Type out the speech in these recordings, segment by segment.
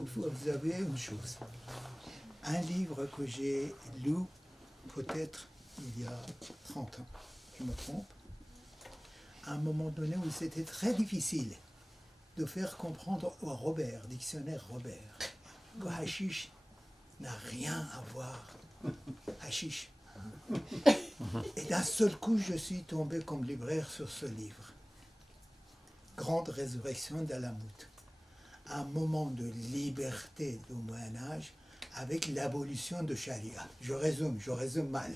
vous avez une chose. Un livre que j'ai lu peut-être il y a 30 ans, je me trompe, à un moment donné où c'était très difficile de faire comprendre au Robert, dictionnaire Robert, que hashish n'a rien à voir. Hashish. Et d'un seul coup, je suis tombé comme libraire sur ce livre. Grande résurrection d'Alamout. Un moment de liberté du Moyen-Âge avec l'abolition de Charia. Je résume mal.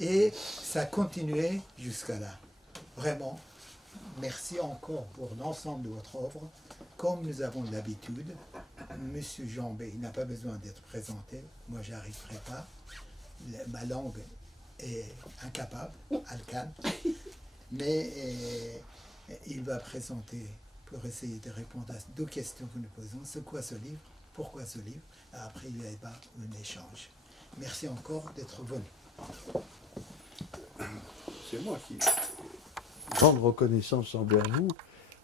Et ça continuait jusqu'à là. Vraiment, merci encore pour l'ensemble de votre œuvre. Comme nous avons l'habitude, M. Jambé n'a pas besoin d'être présenté. Moi, je n'arriverai pas. Ma langue est incapable, Alcan. Mais il va présenter pour essayer de répondre à deux questions que nous posons. C'est quoi ce livre? Pourquoi ce livre? Après, il y a un échange. Merci encore d'être venu. C'est moi qui... Grande reconnaissance envers vous,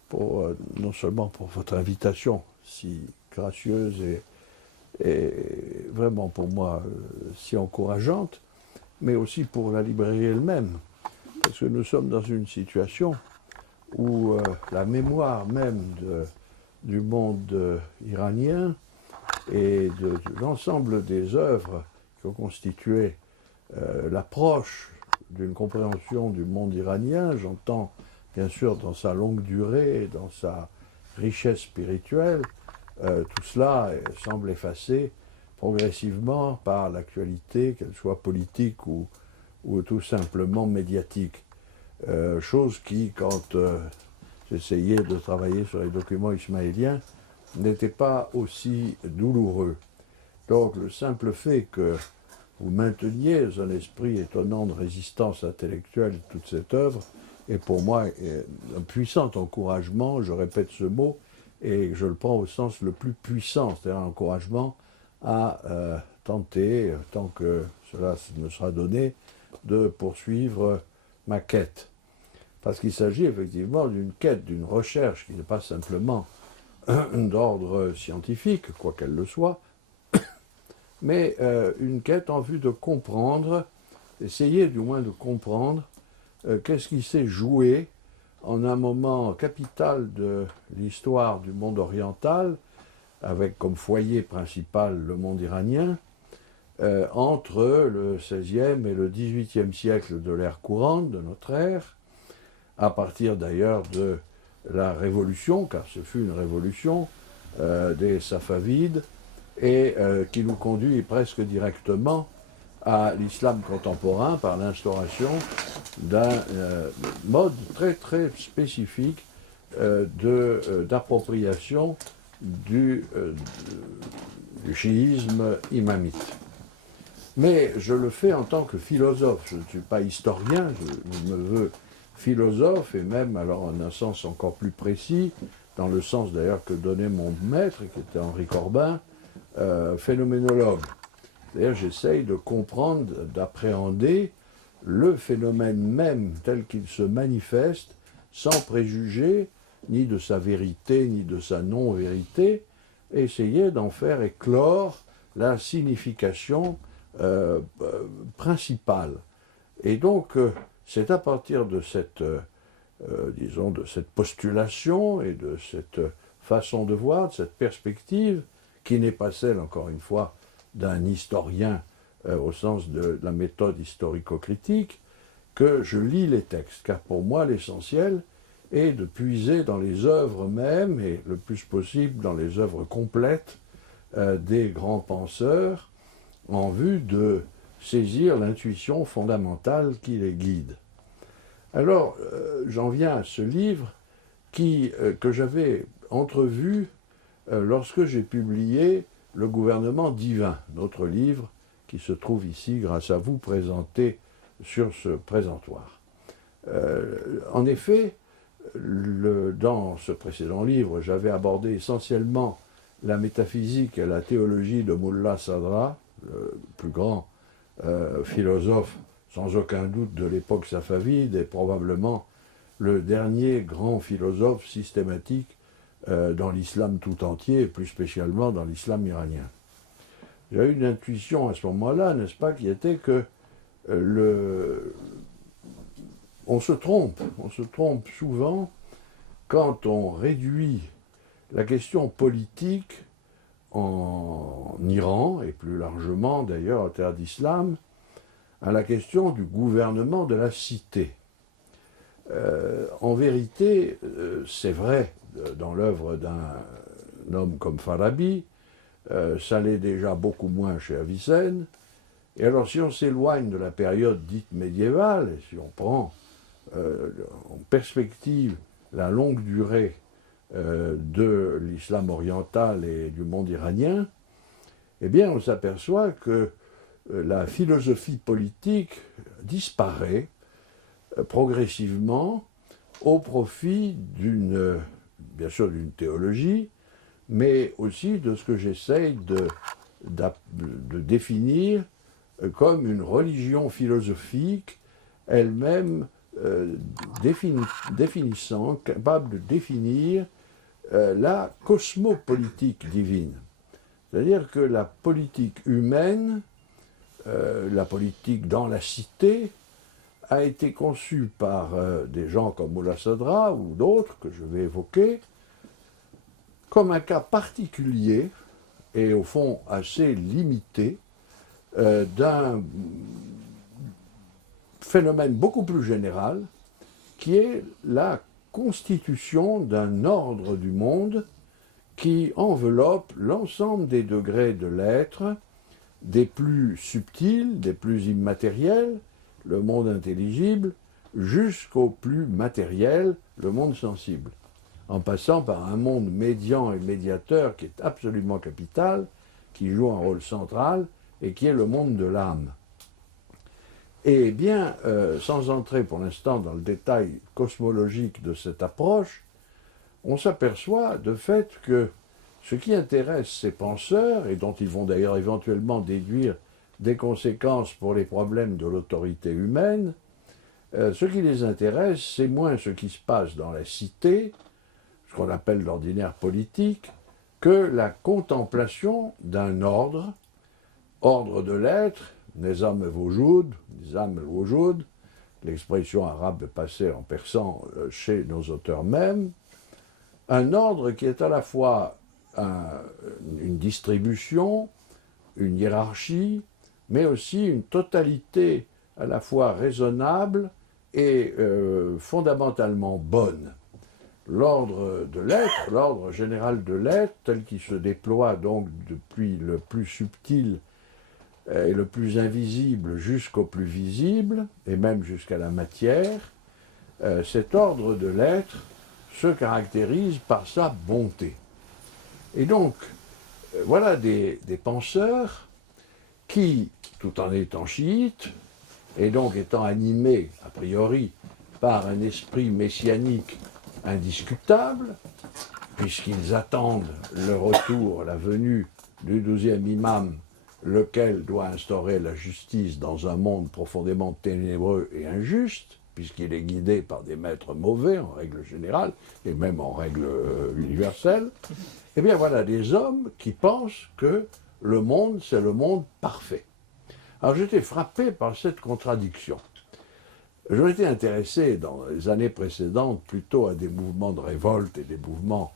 pour, non seulement pour votre invitation si gracieuse et vraiment pour moi si encourageante, mais aussi pour la librairie elle-même. Parce que nous sommes dans une situation où la mémoire même du monde iranien et de l'ensemble des œuvres qui ont constitué l'approche d'une compréhension du monde iranien, j'entends bien sûr dans sa longue durée, dans sa richesse spirituelle, tout cela semble effacé progressivement par l'actualité, qu'elle soit politique ou tout simplement médiatique. Chose qui, quand j'essayais de travailler sur les documents ismaéliens, n'était pas aussi douloureux. Donc le simple fait que vous mainteniez un esprit étonnant de résistance intellectuelle de toute cette œuvre est pour moi un puissant encouragement, je répète ce mot, et je le prends au sens le plus puissant, c'est-à-dire un encouragement à tenter, tant que cela me sera donné, de poursuivre ma quête. Parce qu'il s'agit effectivement d'une quête, d'une recherche qui n'est pas simplement d'ordre scientifique, quoi qu'elle le soit, mais une quête en vue de comprendre, essayer du moins de comprendre qu'est-ce qui s'est joué en un moment capital de l'histoire du monde oriental, avec comme foyer principal le monde iranien, entre le XVIe et le XVIIIe siècle de l'ère courante, de notre ère, à partir d'ailleurs de la révolution, car ce fut une révolution des Safavides, et qui nous conduit presque directement à l'islam contemporain par l'instauration d'un mode très très spécifique d'appropriation du chiisme imamite. Mais je le fais en tant que philosophe, je ne suis pas historien, je me veux philosophe, et même alors en un sens encore plus précis, dans le sens d'ailleurs que donnait mon maître, qui était Henri Corbin, phénoménologue. D'ailleurs, j'essaye de comprendre, d'appréhender le phénomène même tel qu'il se manifeste, sans préjuger ni de sa vérité, ni de sa non-vérité, et essayer d'en faire éclore la signification principale. Et donc, c'est à partir de cette, disons, de cette postulation et de cette façon de voir, de cette perspective, qui n'est pas celle, encore une fois, d'un historien au sens de la méthode historico-critique, que je lis les textes. Car pour moi, l'essentiel est de puiser dans les œuvres mêmes, et le plus possible dans les œuvres complètes des grands penseurs, en vue de saisir l'intuition fondamentale qui les guide. Alors, j'en viens à ce livre que j'avais entrevu lorsque j'ai publié Le gouvernement divin, notre livre qui se trouve ici, grâce à vous, présenté sur ce présentoir. En effet, dans ce précédent livre, j'avais abordé essentiellement la métaphysique et la théologie de Mullah Sadra, le plus grand philosophe, sans aucun doute, de l'époque safavide, et probablement le dernier grand philosophe systématique dans l'islam tout entier, et plus spécialement dans l'islam iranien. J'ai eu une intuition à ce moment-là, n'est-ce pas, qui était que on se trompe souvent quand on réduit la question politique en Iran, et plus largement d'ailleurs en terre d'islam, à la question du gouvernement de la cité. En vérité, c'est vrai dans l'œuvre d'un homme comme Farabi, ça l'est déjà beaucoup moins chez Avicenne. Et alors si on s'éloigne de la période dite médiévale, et si on prend en perspective la longue durée de l'islam oriental et du monde iranien, eh bien on s'aperçoit que la philosophie politique disparaît progressivement au profit bien sûr d'une théologie, mais aussi de ce que j'essaye de définir comme une religion philosophique, elle-même définissant, capable de définir la cosmopolitique divine. C'est-à-dire que la politique humaine, la politique dans la cité, a été conçue par des gens comme Mullah Sadra ou d'autres que je vais évoquer, comme un cas particulier et au fond assez limité d'un phénomène beaucoup plus général qui est la constitution d'un ordre du monde qui enveloppe l'ensemble des degrés de l'être, des plus subtils, des plus immatériels, le monde intelligible, jusqu'au plus matériel, le monde sensible, en passant par un monde médian et médiateur qui est absolument capital, qui joue un rôle central et qui est le monde de l'âme. Et bien, sans entrer pour l'instant dans le détail cosmologique de cette approche, on s'aperçoit de fait que ce qui intéresse ces penseurs, et dont ils vont d'ailleurs éventuellement déduire des conséquences pour les problèmes de l'autorité humaine, ce qui les intéresse, c'est moins ce qui se passe dans la cité, ce qu'on appelle l'ordinaire politique, que la contemplation d'un ordre de l'être, Nizam al-Wujud, l'expression arabe passée en persan chez nos auteurs mêmes, un ordre qui est à la fois une distribution, une hiérarchie, mais aussi une totalité à la fois raisonnable et fondamentalement bonne. L'ordre de l'être, l'ordre général de l'être, tel qu'il se déploie donc depuis le plus subtil et le plus invisible jusqu'au plus visible, et même jusqu'à la matière, cet ordre de l'être se caractérise par sa bonté. Et donc, voilà des penseurs qui, tout en étant chiites, et donc étant animés, a priori, par un esprit messianique indiscutable, puisqu'ils attendent le retour, la venue du 12e imam, lequel doit instaurer la justice dans un monde profondément ténébreux et injuste, puisqu'il est guidé par des maîtres mauvais en règle générale, et même en règle universelle. Eh bien voilà des hommes qui pensent que le monde, c'est le monde parfait. Alors j'étais frappé par cette contradiction. Je m'étais intéressé dans les années précédentes plutôt à des mouvements de révolte et des mouvements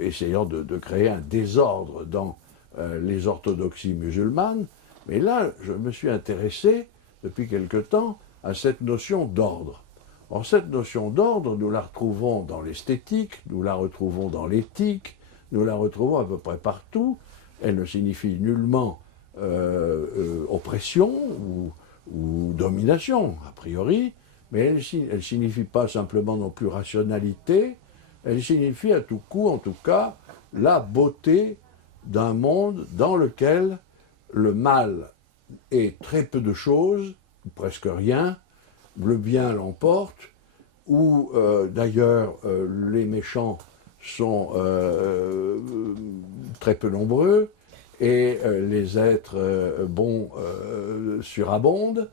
essayant de créer un désordre dans les orthodoxies musulmanes, mais là je me suis intéressé depuis quelque temps à cette notion d'ordre. Or cette notion d'ordre, nous la retrouvons dans l'esthétique, nous la retrouvons dans l'éthique, nous la retrouvons à peu près partout. Elle ne signifie nullement oppression ou domination, a priori, mais elle ne signifie pas simplement non plus rationalité, elle signifie à tout coup, en tout cas, la beauté d'un monde dans lequel le mal est très peu de choses, ou presque rien, le bien l'emporte, où d'ailleurs les méchants sont très peu nombreux, et les êtres bons surabondent.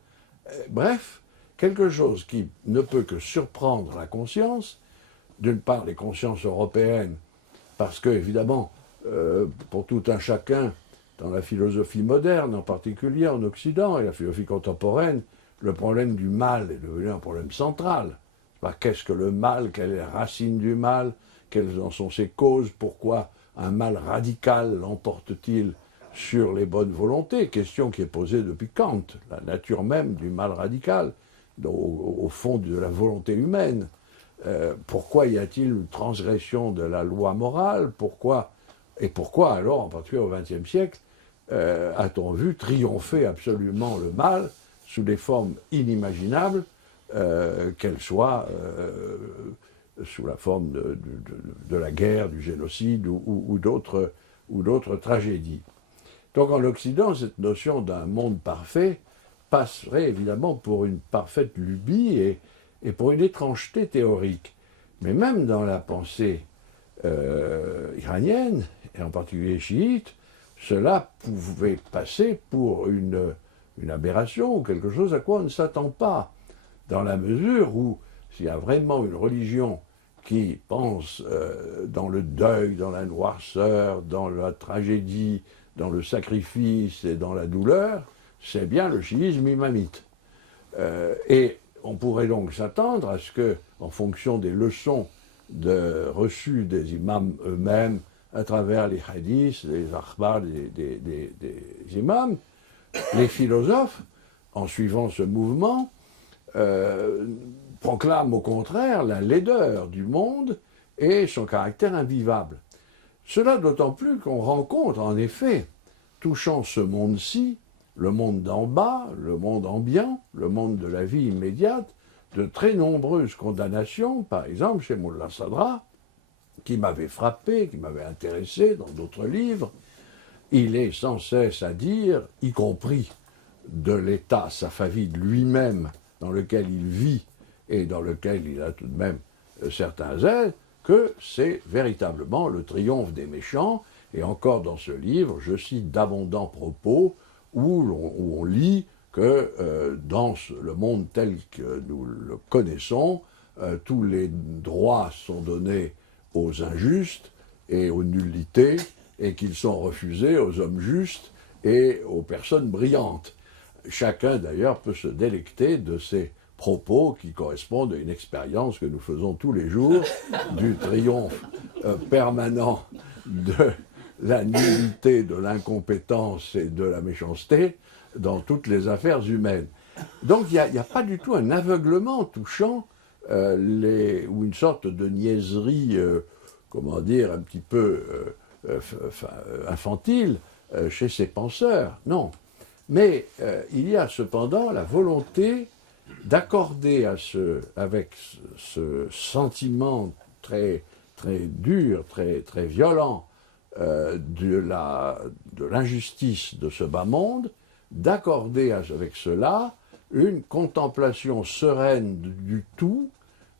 Bref, quelque chose qui ne peut que surprendre la conscience, d'une part les consciences européennes, parce que, évidemment, pour tout un chacun, dans la philosophie moderne en particulier, en Occident, et la philosophie contemporaine, le problème du mal est devenu un problème central. Qu'est-ce que le mal? Quelle est la racine du mal? Quelles en sont ses causes? Pourquoi un mal radical l'emporte-t-il sur les bonnes volontés? Question qui est posée depuis Kant, la nature même du mal radical, au fond de la volonté humaine. Pourquoi y a-t-il une transgression de la loi morale? Pourquoi alors, en particulier au XXe siècle, a-t-on vu triompher absolument le mal sous des formes inimaginables, qu'elles soient sous la forme de la guerre, du génocide ou d'autres tragédies. Donc en Occident, cette notion d'un monde parfait passerait évidemment pour une parfaite lubie et pour une étrangeté théorique. Mais même dans la pensée iranienne, et en particulier chiite, cela pouvait passer pour une aberration ou quelque chose à quoi on ne s'attend pas, dans la mesure où s'il y a vraiment une religion qui pense dans le deuil, dans la noirceur, dans la tragédie, dans le sacrifice et dans la douleur, c'est bien le chiisme imamite. Et on pourrait donc s'attendre à ce que, en fonction des leçons reçues des imams eux-mêmes, à travers les hadiths, les akhbars des imams, les philosophes, en suivant ce mouvement, proclament au contraire la laideur du monde et son caractère invivable. Cela d'autant plus qu'on rencontre, en effet, touchant ce monde-ci, le monde d'en bas, le monde ambiant, le monde de la vie immédiate, de très nombreuses condamnations, par exemple chez Mullah Sadra, qui m'avait frappé, qui m'avait intéressé dans d'autres livres. Il est sans cesse à dire, y compris de l'état safavide lui-même, dans lequel il vit et dans lequel il a tout de même certains ailes, que c'est véritablement le triomphe des méchants. Et encore dans ce livre, je cite d'abondants propos où on lit que dans le monde tel que nous le connaissons, tous les droits sont donnés aux injustes et aux nullités, et qu'ils sont refusés aux hommes justes et aux personnes brillantes. Chacun d'ailleurs peut se délecter de ces propos qui correspondent à une expérience que nous faisons tous les jours du triomphe permanent de la nullité, de l'incompétence et de la méchanceté dans toutes les affaires humaines. Donc il n'y a pas du tout un aveuglement touchant ou une sorte de niaiserie, comment dire, un petit peu infantile chez ces penseurs, non. Mais il y a cependant la volonté d'accorder avec ce sentiment très, très dur, très, très violent de l'injustice de ce bas monde, d'accorder avec cela une contemplation sereine du tout,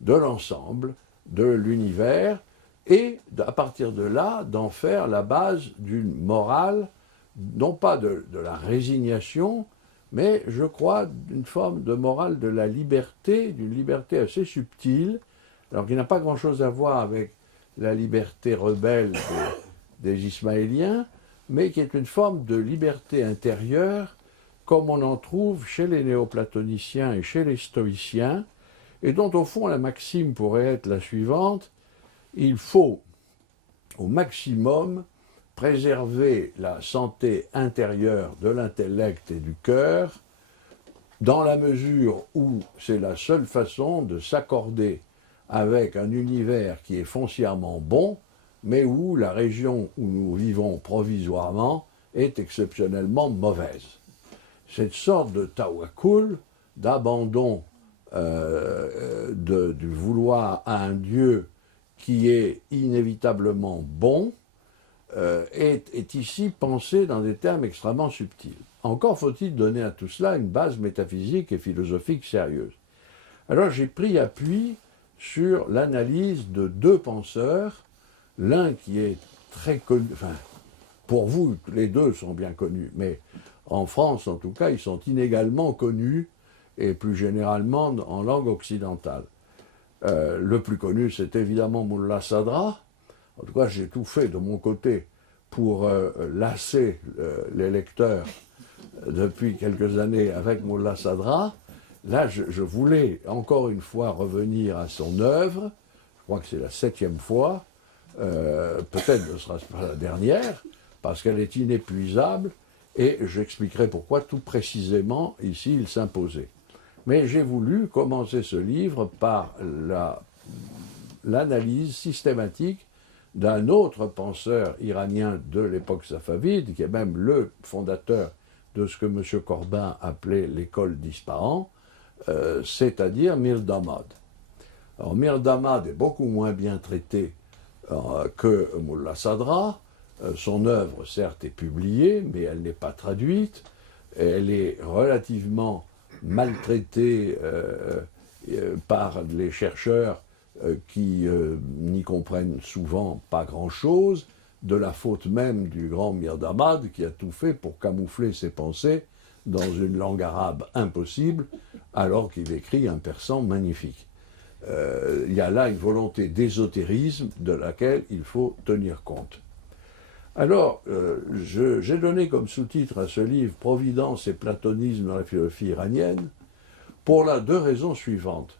de l'ensemble, de l'univers, et à partir de là, d'en faire la base d'une morale, non pas de la résignation, mais je crois d'une forme de morale de la liberté, d'une liberté assez subtile, alors qui n'a pas grand-chose à voir avec la liberté rebelle des Ismaéliens, mais qui est une forme de liberté intérieure, comme on en trouve chez les néoplatoniciens et chez les stoïciens, et dont au fond la maxime pourrait être la suivante: il faut au maximum préserver la santé intérieure de l'intellect et du cœur, dans la mesure où c'est la seule façon de s'accorder avec un univers qui est foncièrement bon, mais où la région où nous vivons provisoirement est exceptionnellement mauvaise. Cette sorte de tawakkul, d'abandon du vouloir à un Dieu qui est inévitablement bon, est ici pensé dans des termes extrêmement subtils. Encore faut-il donner à tout cela une base métaphysique et philosophique sérieuse. Alors j'ai pris appui sur l'analyse de deux penseurs, l'un qui est très connu, enfin, pour vous, les deux sont bien connus, mais en France, en tout cas, ils sont inégalement connus, et plus généralement en langue occidentale. Le plus connu, c'est évidemment Mullah Sadra. En tout cas, j'ai tout fait de mon côté pour lasser les lecteurs depuis quelques années avec Mullah Sadra. Là, je voulais encore une fois revenir à son œuvre. Je crois que c'est la 7e fois. Peut-être ne sera-ce pas la dernière, parce qu'elle est inépuisable, et j'expliquerai pourquoi tout précisément ici il s'imposait. Mais j'ai voulu commencer ce livre par l'analyse systématique d'un autre penseur iranien de l'époque safavide, qui est même le fondateur de ce que M. Corbin appelait l'école d'Ispahan, c'est-à-dire Mir Damad. Alors Mir Damad est beaucoup moins bien traité que Mullah Sadra. Son œuvre, certes, est publiée, mais elle n'est pas traduite. Elle est relativement maltraitée par les chercheurs qui n'y comprennent souvent pas grand-chose, de la faute même du grand Mir Damad, qui a tout fait pour camoufler ses pensées dans une langue arabe impossible, alors qu'il écrit un persan magnifique. Il y a là une volonté d'ésotérisme de laquelle il faut tenir compte. Alors, j'ai donné comme sous-titre à ce livre « Providence et platonisme dans la philosophie iranienne » pour deux raisons suivantes.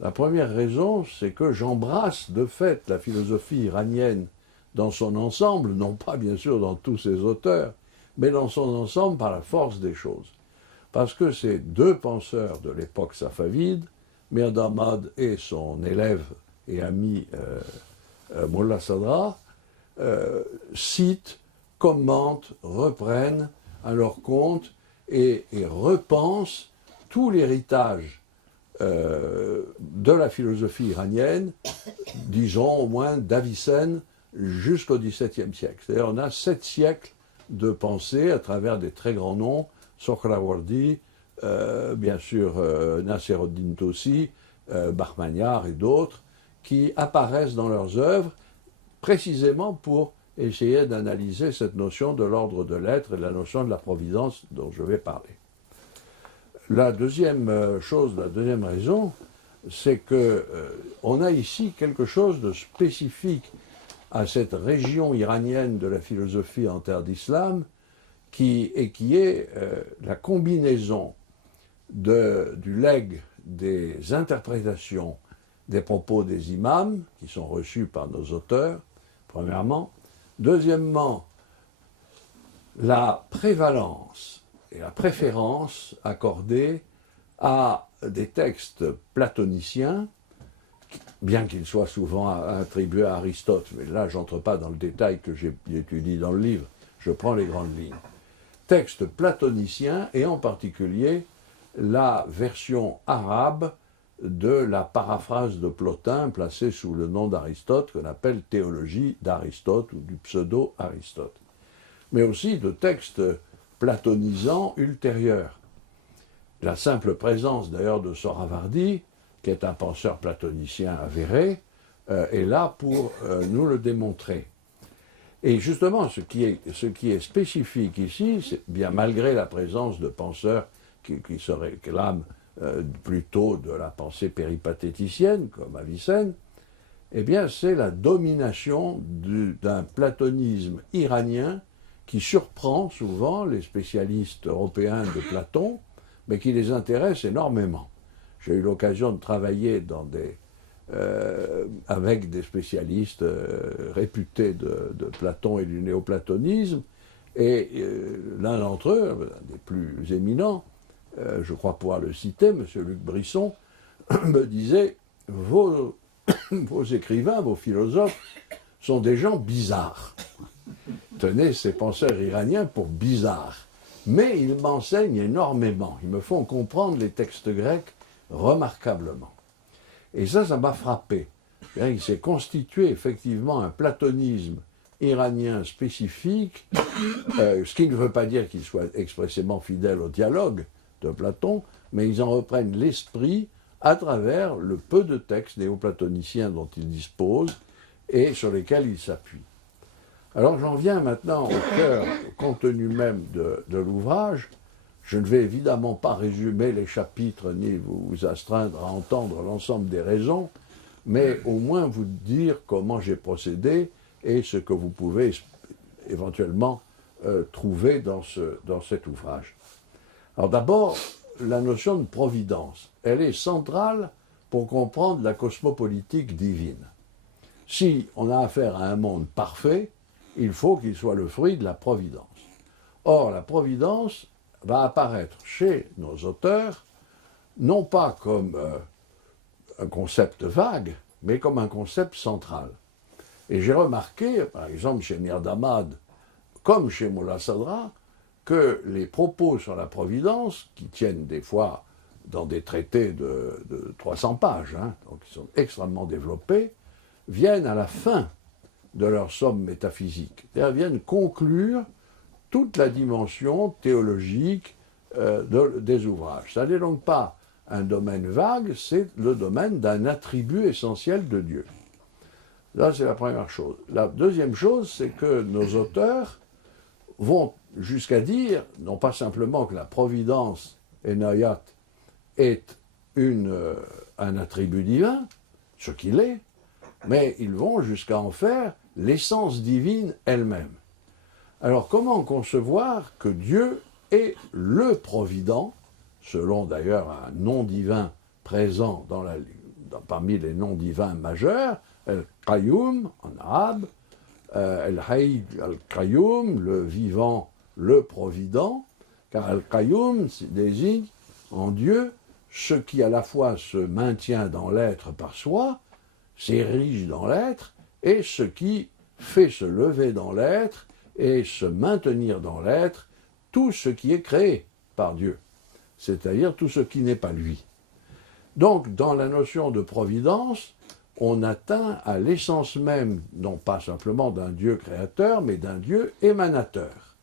La première raison, c'est que j'embrasse de fait la philosophie iranienne dans son ensemble, non pas bien sûr dans tous ses auteurs, mais dans son ensemble par la force des choses. Parce que ces deux penseurs de l'époque safavide, Mir Damad et son élève et ami Mullah Sadra, citent, commentent, reprennent à leur compte et repensent tout l'héritage de la philosophie iranienne, disons au moins d'Avicenne jusqu'au XVIIe siècle. C'est-à-dire on a 7 siècles de pensée à travers des très grands noms, Sohrawardi, bien sûr Nasseruddin Tosi, Bahmaniar et d'autres, qui apparaissent dans leurs œuvres précisément pour essayer d'analyser cette notion de l'ordre de l'être et la notion de la providence dont je vais parler. La deuxième raison, c'est qu'on a ici quelque chose de spécifique à cette région iranienne de la philosophie en terre d'islam, qui est la combinaison du legs des interprétations des propos des imams, qui sont reçus par nos auteurs, premièrement. Deuxièmement, la prévalence et la préférence accordée à des textes platoniciens, bien qu'ils soient souvent attribués à Aristote, mais là je n'entre pas dans le détail que j'étudie dans le livre, je prends les grandes lignes. Textes platoniciens et en particulier la version arabe de la paraphrase de Plotin placée sous le nom d'Aristote qu'on appelle théologie d'Aristote ou du pseudo-Aristote. Mais aussi de textes platonisants ultérieurs. La simple présence d'ailleurs de Sohrawardi, qui est un penseur platonicien avéré, est là pour nous le démontrer. Et justement, ce qui est spécifique ici, c'est bien malgré la présence de penseurs qui se réclament plutôt de la pensée péripatéticienne, comme Avicenne, eh bien c'est la domination d'un platonisme iranien qui surprend souvent les spécialistes européens de Platon, mais qui les intéresse énormément. J'ai eu l'occasion de travailler avec des spécialistes réputés de Platon et du néoplatonisme, et l'un d'entre eux, l'un des plus éminents, je crois pouvoir le citer, M. Luc Brisson, me disait « vos écrivains, vos philosophes sont des gens bizarres. » Tenez ces penseurs iraniens pour bizarres. Mais ils m'enseignent énormément. Ils me font comprendre les textes grecs remarquablement. Et ça m'a frappé. Il s'est constitué effectivement un platonisme iranien spécifique, ce qui ne veut pas dire qu'ils soient expressément fidèles au dialogue de Platon, mais ils en reprennent l'esprit à travers le peu de textes néoplatoniciens dont ils disposent et sur lesquels ils s'appuient. Alors j'en viens maintenant au cœur, au contenu même de l'ouvrage. Je ne vais évidemment pas résumer les chapitres ni vous astreindre à entendre l'ensemble des raisons, mais au moins vous dire comment j'ai procédé et ce que vous pouvez éventuellement trouver dans cet ouvrage. Alors d'abord, la notion de providence, elle est centrale pour comprendre la cosmopolitique divine. Si on a affaire à un monde parfait, il faut qu'il soit le fruit de la providence. Or, la providence va apparaître chez nos auteurs, non pas comme un concept vague, mais comme un concept central. Et j'ai remarqué, par exemple chez Mirdamad, comme chez Mullah Sadra, que les propos sur la providence, qui tiennent des fois dans des traités de 300 pages, donc qui sont extrêmement développés, viennent à la fin de leur somme métaphysique, c'est-à-dire viennent conclure toute la dimension théologique des ouvrages. Ça n'est donc pas un domaine vague, c'est le domaine d'un attribut essentiel de Dieu. Là, c'est la première chose. La deuxième chose, c'est que nos auteurs vont jusqu'à dire, non pas simplement que la providence, Enayat, est un attribut divin, ce qu'il est, mais ils vont jusqu'à en faire l'essence divine elle-même. Alors comment concevoir que Dieu est le provident, selon d'ailleurs un nom divin présent parmi les noms divins majeurs, El-Qayyum en arabe, El-Hayy Al-Qayyum, le vivant, le provident, car Al-Qayyum désigne en Dieu ce qui à la fois se maintient dans l'être par soi, s'érige dans l'être, et ce qui fait se lever dans l'être et se maintenir dans l'être tout ce qui est créé par Dieu, c'est-à-dire tout ce qui n'est pas lui. Donc, dans la notion de providence, on atteint à l'essence même, non pas simplement d'un Dieu créateur, mais d'un Dieu émanateur.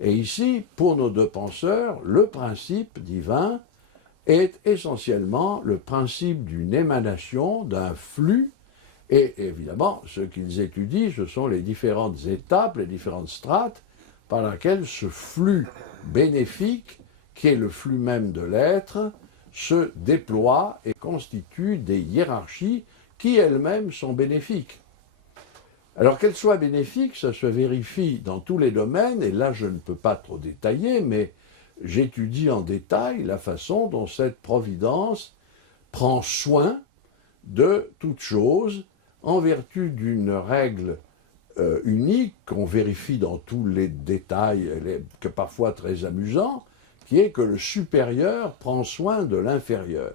Et ici, pour nos deux penseurs, le principe divin est essentiellement le principe d'une émanation, d'un flux, et évidemment, ce qu'ils étudient, ce sont les différentes étapes, les différentes strates par lesquelles ce flux bénéfique, qui est le flux même de l'être, se déploie et constitue des hiérarchies qui elles-mêmes sont bénéfiques. Alors qu'elles soient bénéfiques, ça se vérifie dans tous les domaines, et là je ne peux pas trop détailler, mais j'étudie en détail la façon dont cette providence prend soin de toute chose en vertu d'une règle unique qu'on vérifie dans tous les détails, que parfois très amusant, qui est que le supérieur prend soin de l'inférieur.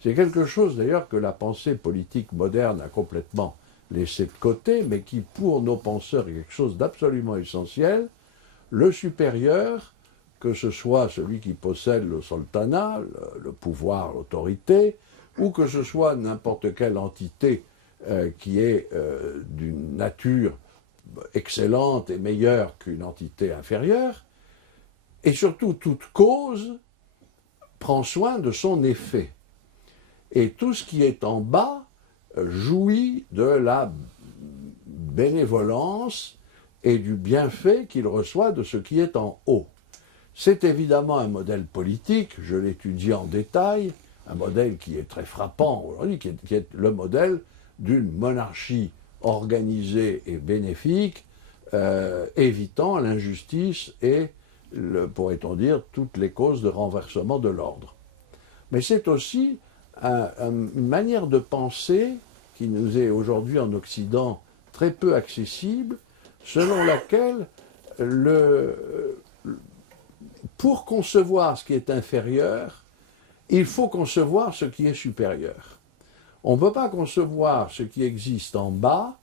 C'est quelque chose d'ailleurs que la pensée politique moderne a complètement laissé de côté, mais qui pour nos penseurs est quelque chose d'absolument essentiel. Le supérieur, que ce soit celui qui possède le sultanat, le pouvoir, l'autorité, ou que ce soit n'importe quelle entité qui est d'une nature excellente et meilleure qu'une entité inférieure, et surtout toute cause prend soin de son effet. Et tout ce qui est en bas jouit de la bénévolence et du bienfait qu'il reçoit de ce qui est en haut. C'est évidemment un modèle politique, je l'étudie en détail, un modèle qui est très frappant aujourd'hui, qui est le modèle d'une monarchie organisée et bénéfique, évitant l'injustice et, pourrait-on dire, toutes les causes de renversement de l'ordre. Mais c'est aussi une manière de penser qui nous est aujourd'hui en Occident très peu accessible, selon laquelle pour concevoir ce qui est inférieur, il faut concevoir ce qui est supérieur. On ne peut pas concevoir ce qui existe en bas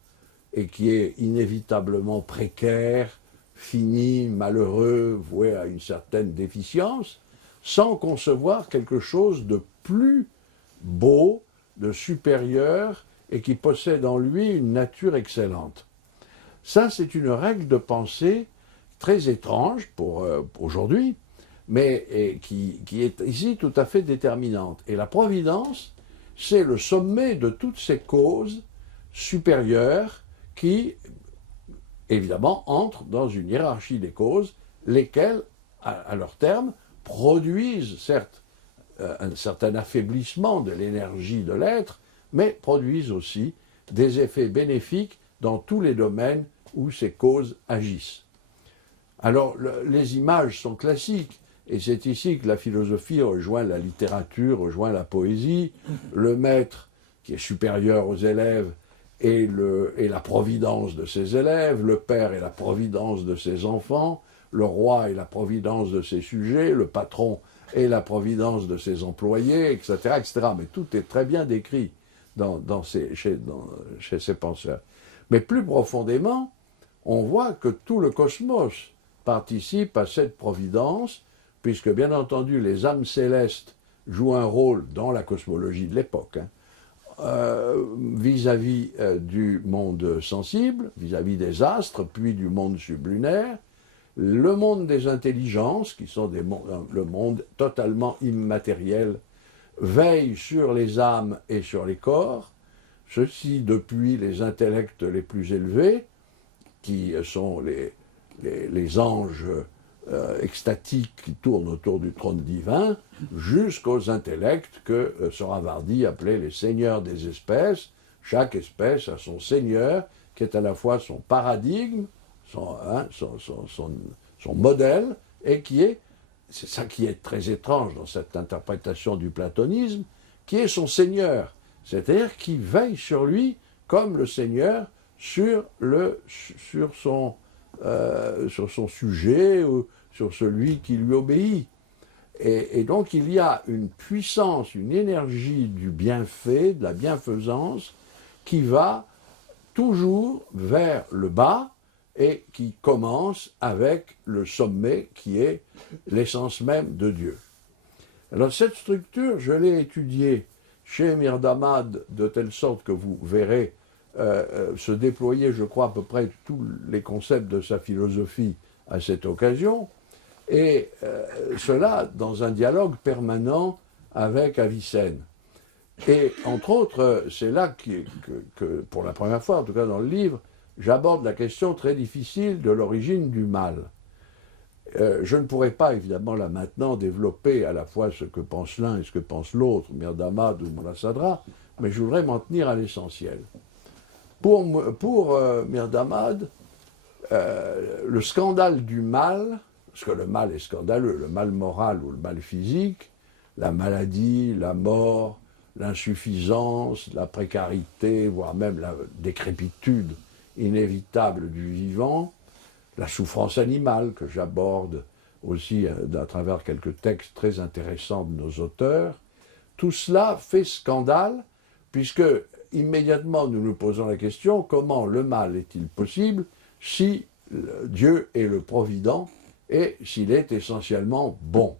et qui est inévitablement précaire, fini, malheureux, voué à une certaine déficience, sans concevoir quelque chose de plus beau, de supérieur et qui possède en lui une nature excellente. Ça, c'est une règle de pensée très étrange pour aujourd'hui, mais qui est ici tout à fait déterminante. Et la providence, c'est le sommet de toutes ces causes supérieures qui, évidemment, entrent dans une hiérarchie des causes, lesquelles, à leur terme, produisent certes un certain affaiblissement de l'énergie de l'être, mais produisent aussi des effets bénéfiques dans tous les domaines où ces causes agissent. Alors, les images sont classiques, et c'est ici que la philosophie rejoint la littérature, rejoint la poésie. Le maître, qui est supérieur aux élèves, est la providence de ses élèves, le père est la providence de ses enfants, le roi est la providence de ses sujets, le patron est la providence de ses employés, etc., etc. Mais tout est très bien décrit chez ces penseurs. Mais plus profondément, on voit que tout le cosmos participe à cette providence, puisque bien entendu les âmes célestes jouent un rôle dans la cosmologie de l'époque, vis-à-vis du monde sensible, vis-à-vis des astres, puis du monde sublunaire, le monde des intelligences, qui sont le monde totalement immatériel, veille sur les âmes et sur les corps, ceci depuis les intellects les plus élevés, qui sont les anges extatiques qui tournent autour du trône divin, jusqu'aux intellects que Sohrawardi appelait les seigneurs des espèces. Chaque espèce a son seigneur, qui est à la fois son paradigme, son modèle, et c'est ça qui est très étrange dans cette interprétation du platonisme, qui est son seigneur, c'est-à-dire qui veille sur lui comme le seigneur sur son sujet ou sur celui qui lui obéit. Et donc il y a une puissance, une énergie du bienfait, de la bienfaisance, qui va toujours vers le bas et qui commence avec le sommet qui est l'essence même de Dieu. Alors cette structure, je l'ai étudiée chez Emir Damad de telle sorte que vous verrez se déployer, je crois, à peu près tous les concepts de sa philosophie à cette occasion, et cela dans un dialogue permanent avec Avicenne. Et entre autres, c'est là que, pour la première fois, en tout cas dans le livre, j'aborde la question très difficile de l'origine du mal. Je ne pourrais pas, évidemment, là maintenant, développer à la fois ce que pense l'un et ce que pense l'autre, Mir Damad ou Mullah Sadra, mais je voudrais m'en tenir à l'essentiel. Pour Mir Damad, le scandale du mal, parce que le mal est scandaleux, le mal moral ou le mal physique, la maladie, la mort, l'insuffisance, la précarité, voire même la décrépitude inévitable du vivant, la souffrance animale que j'aborde aussi à travers quelques textes très intéressants de nos auteurs, tout cela fait scandale puisque immédiatement nous nous posons la question comment le mal est-il possible si Dieu est le provident et s'il est essentiellement bon.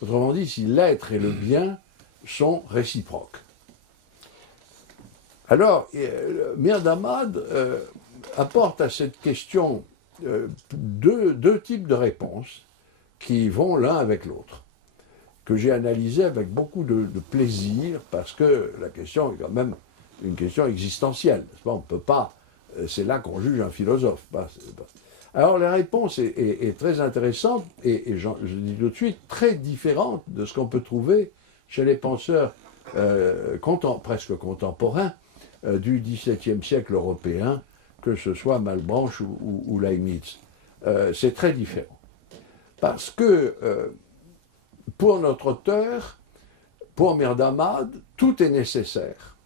Autrement dit, si l'être et le bien sont réciproques. Alors, Mir Damad apporte à cette question deux types de réponses qui vont l'un avec l'autre, que j'ai analysé avec beaucoup de plaisir, parce que la question est quand même une question existentielle. N'est-ce pas ? On ne peut pas, c'est là qu'on juge un philosophe. Alors la réponse est très intéressante, et je dis tout de suite, très différente de ce qu'on peut trouver chez les penseurs presque contemporains du XVIIe siècle européen, que ce soit Malebranche ou Leibniz. C'est très différent. Parce que pour notre auteur, pour Mir Damad, tout est nécessaire.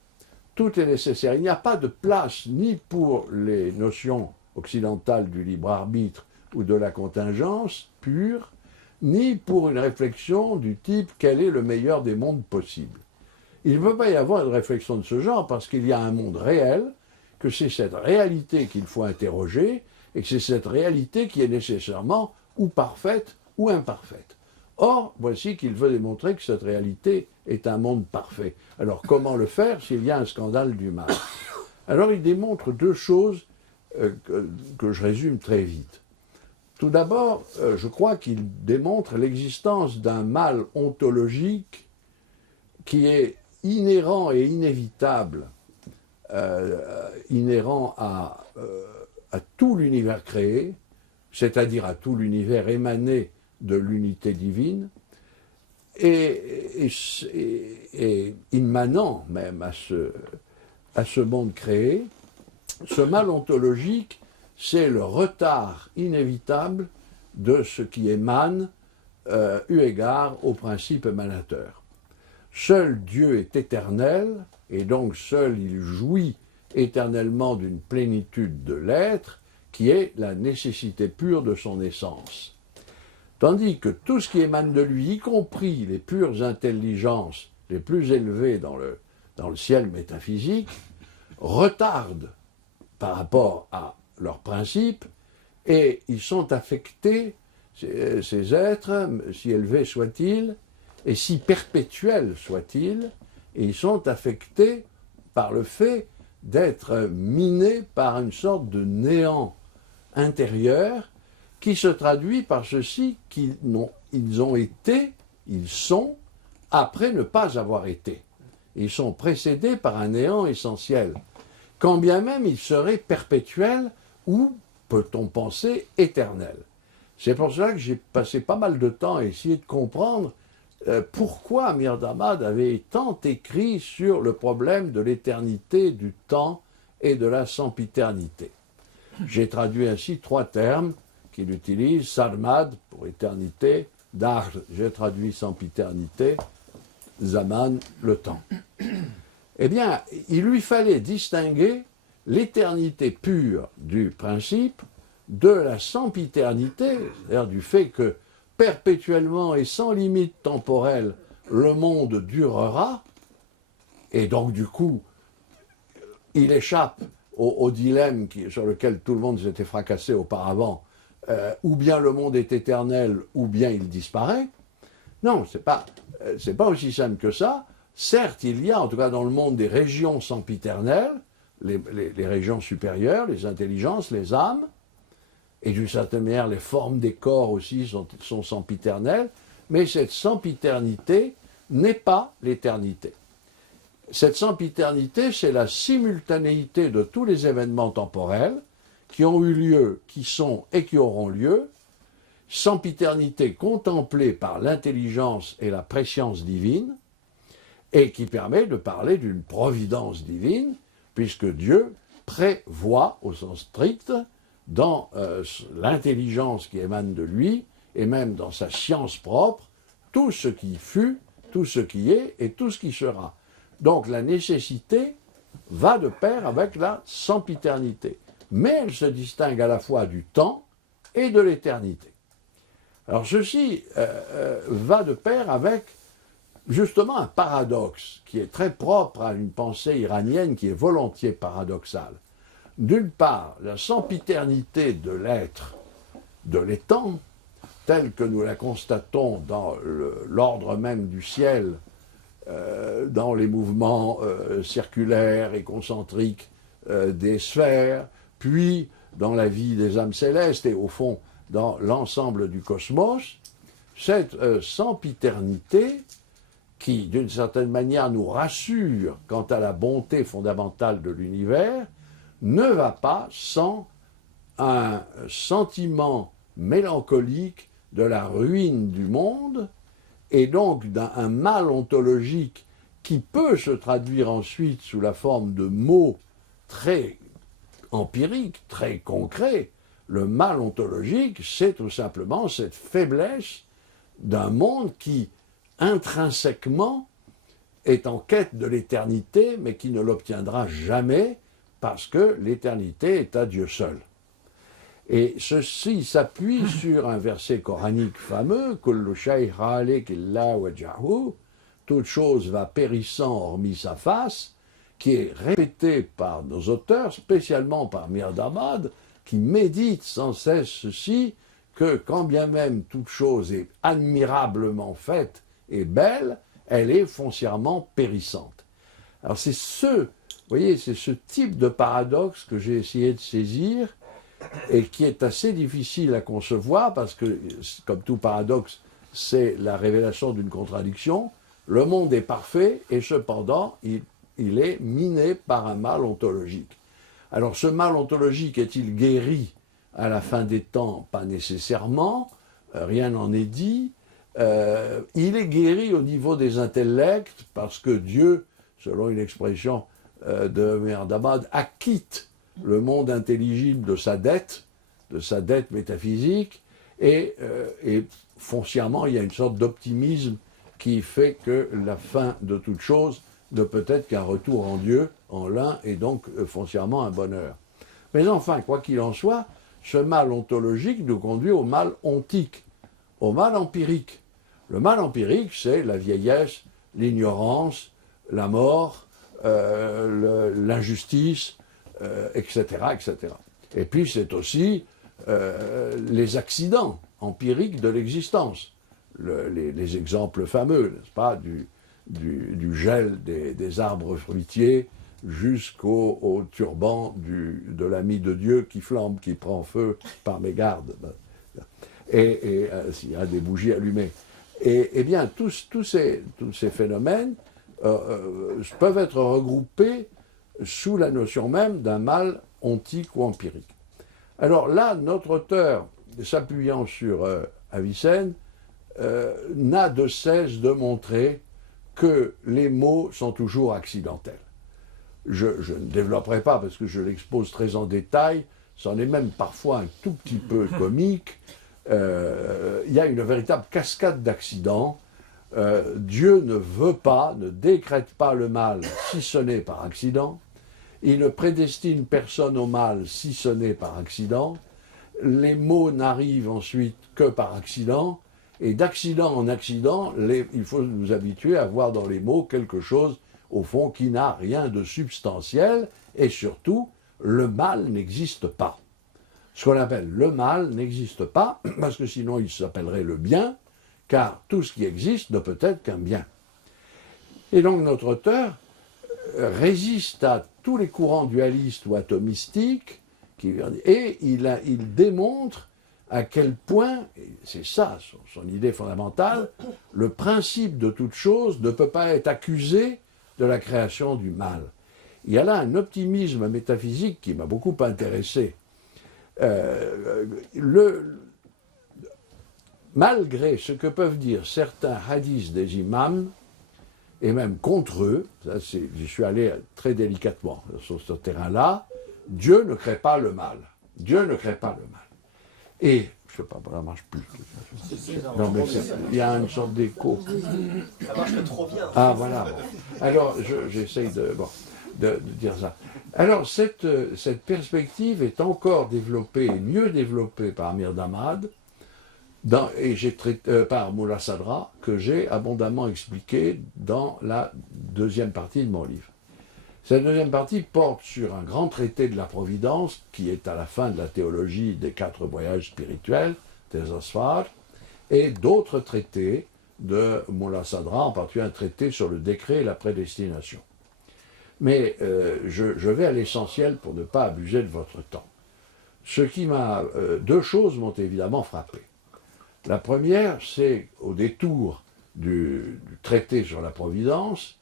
Tout est nécessaire. Il n'y a pas de place ni pour les notions occidentales du libre arbitre ou de la contingence pure, ni pour une réflexion du type « quel est le meilleur des mondes possibles ?» Il ne peut pas y avoir une réflexion de ce genre parce qu'il y a un monde réel, que c'est cette réalité qu'il faut interroger, et que c'est cette réalité qui est nécessairement ou parfaite ou imparfaite. Or, voici qu'il veut démontrer que cette réalité est un monde parfait. Alors, comment le faire s'il y a un scandale du mal ? Alors, il démontre deux choses que je résume très vite. Tout d'abord, je crois qu'il démontre l'existence d'un mal ontologique qui est inhérent et inévitable, inhérent à tout l'univers créé, c'est-à-dire à tout l'univers émané de l'unité divine, et immanent même à ce monde créé, ce mal ontologique, c'est le retard inévitable de ce qui émane eu égard au principe émanateur. Seul Dieu est éternel, et donc seul il jouit éternellement d'une plénitude de l'être, qui est la nécessité pure de son essence. Tandis que tout ce qui émane de lui, y compris les pures intelligences les plus élevées dans le ciel métaphysique, retardent par rapport à leurs principes, et ils sont affectés, ces êtres, si élevés soient-ils, et si perpétuels soient-ils, et ils sont affectés par le fait d'être minés par une sorte de néant intérieur qui se traduit par ceci qu'ils ont été, ils sont, après ne pas avoir été. Ils sont précédés par un néant essentiel, quand bien même ils seraient perpétuels ou, peut-on penser, éternels. C'est pour cela que j'ai passé pas mal de temps à essayer de comprendre pourquoi Amir Damad avait tant écrit sur le problème de l'éternité, du temps et de la sempiternité. J'ai traduit ainsi 3 termes qu'il utilise: Sarmad pour éternité, Dahr, j'ai traduit sempiternité, Zaman, le temps. Eh bien, il lui fallait distinguer l'éternité pure du principe de la sempiternité, c'est-à-dire du fait que perpétuellement et sans limite temporelle, le monde durera, et donc du coup, il échappe au dilemme sur lequel tout le monde s'était fracassé auparavant, ou bien le monde est éternel, ou bien il disparaît. Non, c'est pas aussi simple que ça. Certes, il y a, en tout cas dans le monde, des régions sempiternelles, les régions supérieures, les intelligences, les âmes, et d'une certaine manière, les formes des corps aussi sont sempiternelles, mais cette sempiternité n'est pas l'éternité. Cette sempiternité, c'est la simultanéité de tous les événements temporels qui ont eu lieu, qui sont et qui auront lieu, sempiternité contemplée par l'intelligence et la prescience divine, et qui permet de parler d'une providence divine, puisque Dieu prévoit, au sens strict, dans l'intelligence qui émane de lui, et même dans sa science propre, tout ce qui fut, tout ce qui est et tout ce qui sera. Donc la nécessité va de pair avec la sempiternité. Mais elle se distingue à la fois du temps et de l'éternité. Alors ceci va de pair avec justement un paradoxe qui est très propre à une pensée iranienne qui est volontiers paradoxale. D'une part, la sempiternité de l'être, de l'étang, telle que nous la constatons dans l'ordre même du ciel, dans les mouvements circulaires et concentriques des sphères, puis dans la vie des âmes célestes et au fond dans l'ensemble du cosmos, cette sempiternité qui, d'une certaine manière, nous rassure quant à la bonté fondamentale de l'univers, ne va pas sans un sentiment mélancolique de la ruine du monde, et donc d'un mal ontologique qui peut se traduire ensuite sous la forme de mots très empiriques, très concrets. Le mal ontologique, c'est tout simplement cette faiblesse d'un monde qui, intrinsèquement, est en quête de l'éternité, mais qui ne l'obtiendra jamais, parce que l'éternité est à Dieu seul. Et ceci s'appuie sur un verset coranique fameux, « Kullu shay halik illa wajhahu » toute chose va périssant hormis sa face, qui est répété par nos auteurs, spécialement par Mir Damad, qui médite sans cesse ceci, que quand bien même toute chose est admirablement faite et belle, elle est foncièrement périssante. Alors c'est vous voyez, c'est ce type de paradoxe que j'ai essayé de saisir et qui est assez difficile à concevoir parce que, comme tout paradoxe, c'est la révélation d'une contradiction. Le monde est parfait et cependant, il est miné par un mal ontologique. Alors ce mal ontologique est-il guéri à la fin des temps? Pas nécessairement, rien n'en est dit. Il est guéri au niveau des intellects parce que Dieu, selon une expression de Merdamad, acquitte le monde intelligible de sa dette métaphysique, et foncièrement, il y a une sorte d'optimisme qui fait que la fin de toute chose ne peut être qu'un retour en Dieu, en l'un, et donc foncièrement un bonheur. Mais enfin, quoi qu'il en soit, ce mal ontologique nous conduit au mal ontique, au mal empirique. Le mal empirique, c'est la vieillesse, l'ignorance, la mort, l'injustice, etc., etc. Et puis c'est aussi les accidents empiriques de l'existence. Les exemples fameux, n'est-ce pas, du gel des arbres fruitiers jusqu'au turban de l'ami de Dieu qui flambe, qui prend feu par mégarde, et s'il y a des bougies allumées. Et bien, tous ces phénomènes peuvent être regroupés sous la notion même d'un mal ontique ou empirique. Alors là, notre auteur, s'appuyant sur Avicenne, n'a de cesse de montrer que les mots sont toujours accidentels. Je ne développerai pas parce que je l'expose très en détail, c'en est même parfois un tout petit peu comique. Il y a une véritable cascade d'accidents. Dieu ne veut pas, ne décrète pas le mal si ce n'est par accident. Il ne prédestine personne au mal si ce n'est par accident. Les maux n'arrivent ensuite que par accident. Et d'accident en accident, il faut nous habituer à voir dans les mots quelque chose, au fond, qui n'a rien de substantiel. Et surtout, le mal n'existe pas. Ce qu'on appelle le mal n'existe pas, parce que sinon il s'appellerait le bien, car tout ce qui existe ne peut être qu'un bien. Et donc notre auteur résiste à tous les courants dualistes ou atomistiques, et il démontre à quel point, et c'est ça son idée fondamentale, le principe de toute chose ne peut pas être accusé de la création du mal. Il y a là un optimisme métaphysique qui m'a beaucoup intéressé. Malgré ce que peuvent dire certains hadiths des imams, et même contre eux, j'y suis allé très délicatement sur ce terrain-là, Dieu ne crée pas le mal. Dieu ne crée pas le mal. Et, je ne sais pas, ça ne marche plus. Non, mais il y a une sorte d'écho. Ça marche trop bien. Ah, voilà. Alors, j'essaye de dire ça. Alors, cette perspective est encore développée, mieux développée par Amir Damad, par Moula Sadra, que j'ai abondamment expliqué dans la deuxième partie de mon livre. Cette deuxième partie porte sur un grand traité de la Providence, qui est à la fin de la théologie des 4 voyages spirituels, Tesosphar, et d'autres traités de Moula Sadra, en particulier un traité sur le décret et la prédestination. Mais je vais à l'essentiel pour ne pas abuser de votre temps. Deux choses m'ont évidemment frappé. La première, c'est au détour du traité sur la Providence,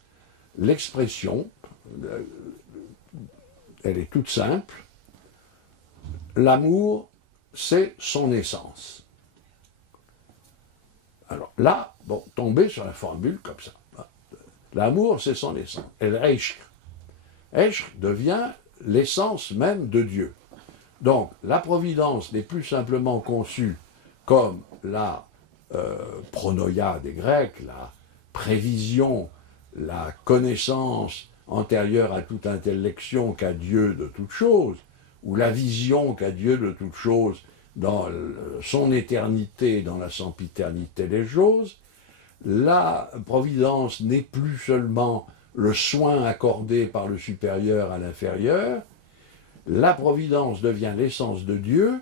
l'expression, elle est toute simple, l'amour, c'est son essence. Alors là, tomber sur la formule comme ça. L'amour, c'est son essence. El Eishq. Eishq devient l'essence même de Dieu. Donc, la providence n'est plus simplement conçue comme la pronoia des Grecs, la prévision, la connaissance antérieure à toute intellection qu'a Dieu de toute chose, ou la vision qu'a Dieu de toute chose dans son éternité, dans la sempiternité des choses. La providence n'est plus seulement le soin accordé par le supérieur à l'inférieur. La providence devient l'essence de Dieu,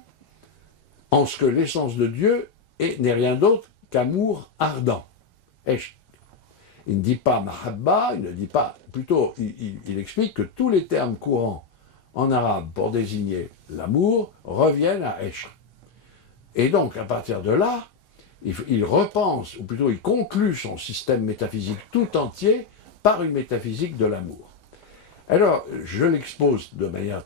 en ce que l'essence de Dieu n'est rien d'autre qu'amour ardent. Il ne dit pas mahabba, il ne dit pas, plutôt il explique que tous les termes courants en arabe pour désigner l'amour reviennent à Esh. Et donc à partir de là, il repense, ou plutôt il conclut son système métaphysique tout entier par une métaphysique de l'amour. Alors, je l'expose de manière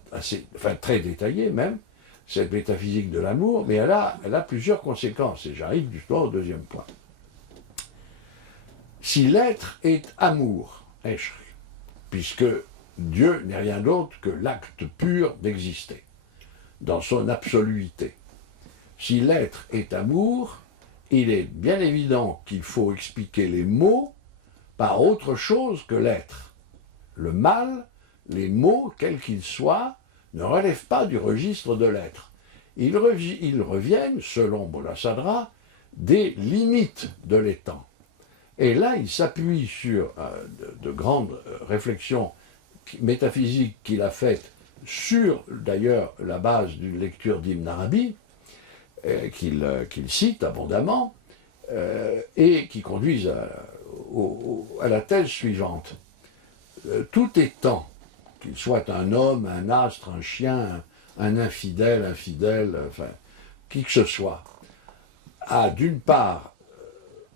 très détaillée même, cette métaphysique de l'amour, mais elle a plusieurs conséquences, et j'arrive justement au deuxième point. si l'être est amour, esh, puisque Dieu n'est rien d'autre que l'acte pur d'exister, dans son absoluité. Si l'être est amour, il est bien évident qu'il faut expliquer les mots par autre chose que l'être. Le mal, les mots, quels qu'ils soient, ne relèvent pas du registre de l'être. Ils reviennent, selon Bolasadra, des limites de l'étang. Et là, il s'appuie sur de grandes réflexions métaphysiques qu'il a faites sur, d'ailleurs, la base d'une lecture d'Ibn Arabi, qu'il cite abondamment, et qui conduisent à la thèse suivante. Tout étant, qu'il soit un homme, un astre, un chien, un infidèle, enfin, qui que ce soit, a d'une part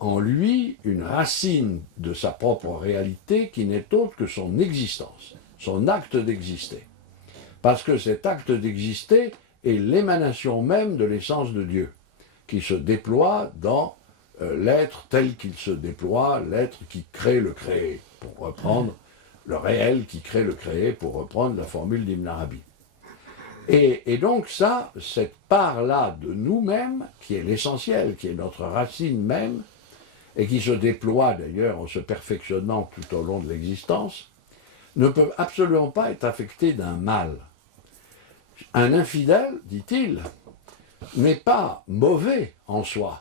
en lui une racine de sa propre réalité qui n'est autre que son existence, son acte d'exister. Parce que cet acte d'exister est l'émanation même de l'essence de Dieu, qui se déploie dans l'être tel qu'il se déploie, l'être qui crée le créé, pour reprendre le réel qui crée le créé, pour reprendre la formule d'Ibn Arabi. Et donc ça, cette part-là de nous-mêmes, qui est l'essentiel, qui est notre racine même, et qui se déploie d'ailleurs en se perfectionnant tout au long de l'existence, ne peut absolument pas être affecté d'un mal. Un infidèle, dit-il, n'est pas mauvais en soi,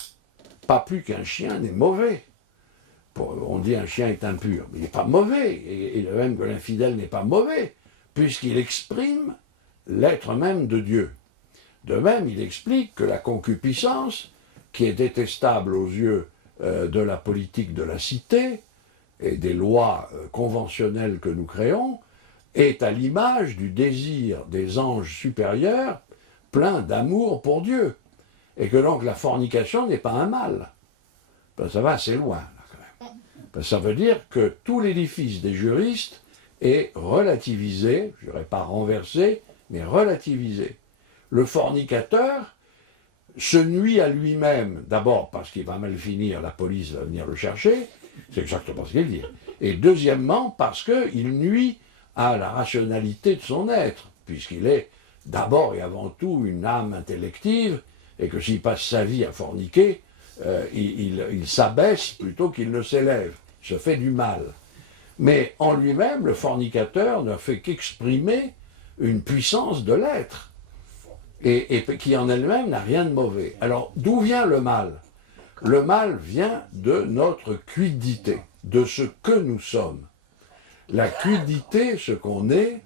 pas plus qu'un chien n'est mauvais. On dit un chien est impur, mais il n'est pas mauvais, et de même que l'infidèle n'est pas mauvais, puisqu'il exprime l'être même de Dieu. De même, il explique que la concupiscence, qui est détestable aux yeux de la politique de la cité et des lois conventionnelles que nous créons, est à l'image du désir des anges supérieurs plein d'amour pour Dieu. Et que donc la fornication n'est pas un mal. Ben, ça va assez loin, là, quand même. Ben, ça veut dire que tout l'édifice des juristes est relativisé, je ne dirais pas renversé, mais relativisé. Le fornicateur se nuit à lui-même, d'abord parce qu'il va mal finir, la police va venir le chercher, c'est exactement ce qu'il dit, et deuxièmement parce qu'il nuit à la rationalité de son être, puisqu'il est d'abord et avant tout une âme intellective, et que s'il passe sa vie à forniquer, il s'abaisse plutôt qu'il ne s'élève, il se fait du mal. Mais en lui-même, le fornicateur ne fait qu'exprimer une puissance de l'être, et qui en elle-même n'a rien de mauvais. Alors, d'où vient le mal? Le mal vient de notre quiddité, de ce que nous sommes. La quiddité, ce qu'on est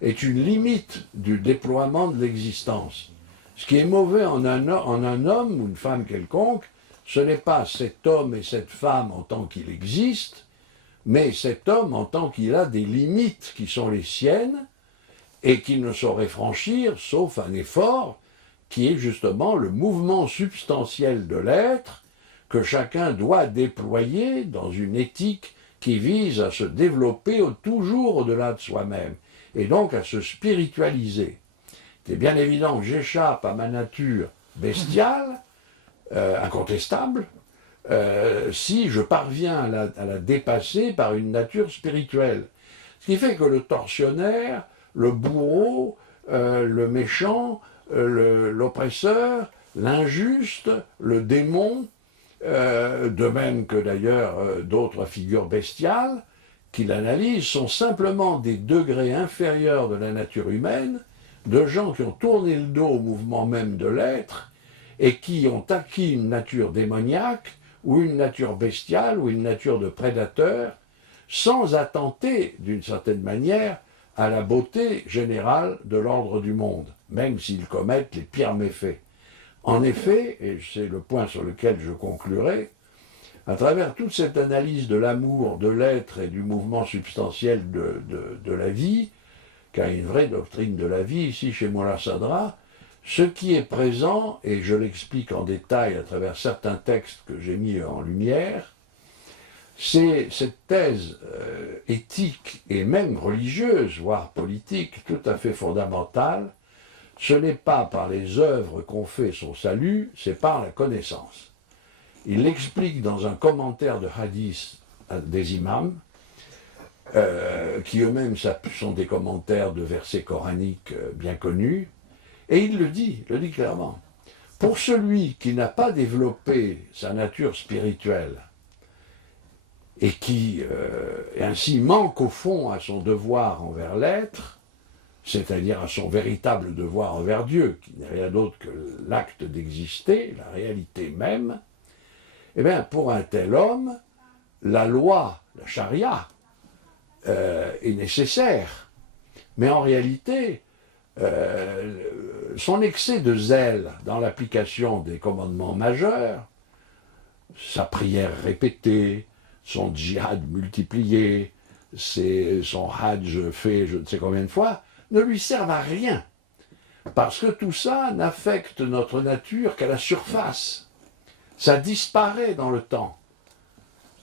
une limite du déploiement de l'existence. Ce qui est mauvais en un homme ou une femme quelconque, ce n'est pas cet homme et cette femme en tant qu'il existe, mais cet homme en tant qu'il a des limites qui sont les siennes, et qu'il ne saurait franchir, sauf un effort, qui est justement le mouvement substantiel de l'être, que chacun doit déployer dans une éthique qui vise à se développer toujours au-delà de soi-même, et donc à se spiritualiser. C'est bien évident que j'échappe à ma nature bestiale, incontestable, si je parviens à la dépasser par une nature spirituelle. Ce qui fait que le tortionnaire, le bourreau, le méchant, l'oppresseur, l'injuste, le démon, de même que d'ailleurs d'autres figures bestiales qu'il analyse, sont simplement des degrés inférieurs de la nature humaine, de gens qui ont tourné le dos au mouvement même de l'être et qui ont acquis une nature démoniaque ou une nature bestiale ou une nature de prédateur, sans attenter d'une certaine manière à la beauté générale de l'ordre du monde, même s'ils commettent les pires méfaits. En effet, et c'est le point sur lequel je conclurai, à travers toute cette analyse de l'amour, de l'être et du mouvement substantiel de la vie, car une vraie doctrine de la vie ici chez Mullah Sadra, ce qui est présent, et je l'explique en détail à travers certains textes que j'ai mis en lumière, c'est cette thèse éthique et même religieuse, voire politique, tout à fait fondamentale. Ce n'est pas par les œuvres qu'on fait son salut, c'est par la connaissance. Il l'explique dans un commentaire de hadith des imams, qui eux-mêmes sont des commentaires de versets coraniques bien connus, et il le dit clairement. Pour celui qui n'a pas développé sa nature spirituelle, et qui ainsi manque au fond à son devoir envers l'être, c'est-à-dire à son véritable devoir envers Dieu, qui n'est rien d'autre que l'acte d'exister, la réalité même, eh bien, pour un tel homme, la loi, la charia, est nécessaire. Mais en réalité, son excès de zèle dans l'application des commandements majeurs, sa prière répétée, son djihad multiplié, son hajj fait je ne sais combien de fois, ne lui servent à rien. Parce que tout ça n'affecte notre nature qu'à la surface. Ça disparaît dans le temps.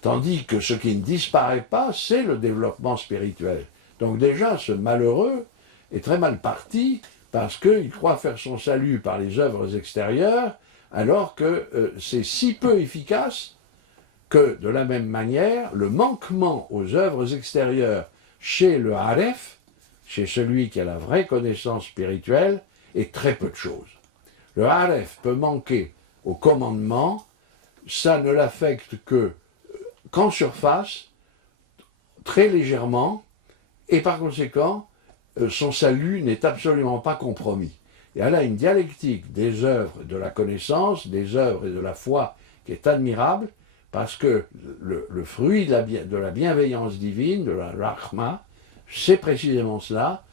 Tandis que ce qui ne disparaît pas, c'est le développement spirituel. Donc déjà, ce malheureux est très mal parti parce qu'il croit faire son salut par les œuvres extérieures, alors que c'est si peu efficace que, de la même manière, le manquement aux œuvres extérieures chez le Aref, chez celui qui a la vraie connaissance spirituelle, est très peu de choses. Le Aref peut manquer au commandement, ça ne l'affecte qu'en surface, très légèrement, et par conséquent, son salut n'est absolument pas compromis. Et elle a une dialectique des œuvres de la connaissance, des œuvres et de la foi qui est admirable, parce que le fruit de la bienveillance divine, de la rahma, c'est précisément cela,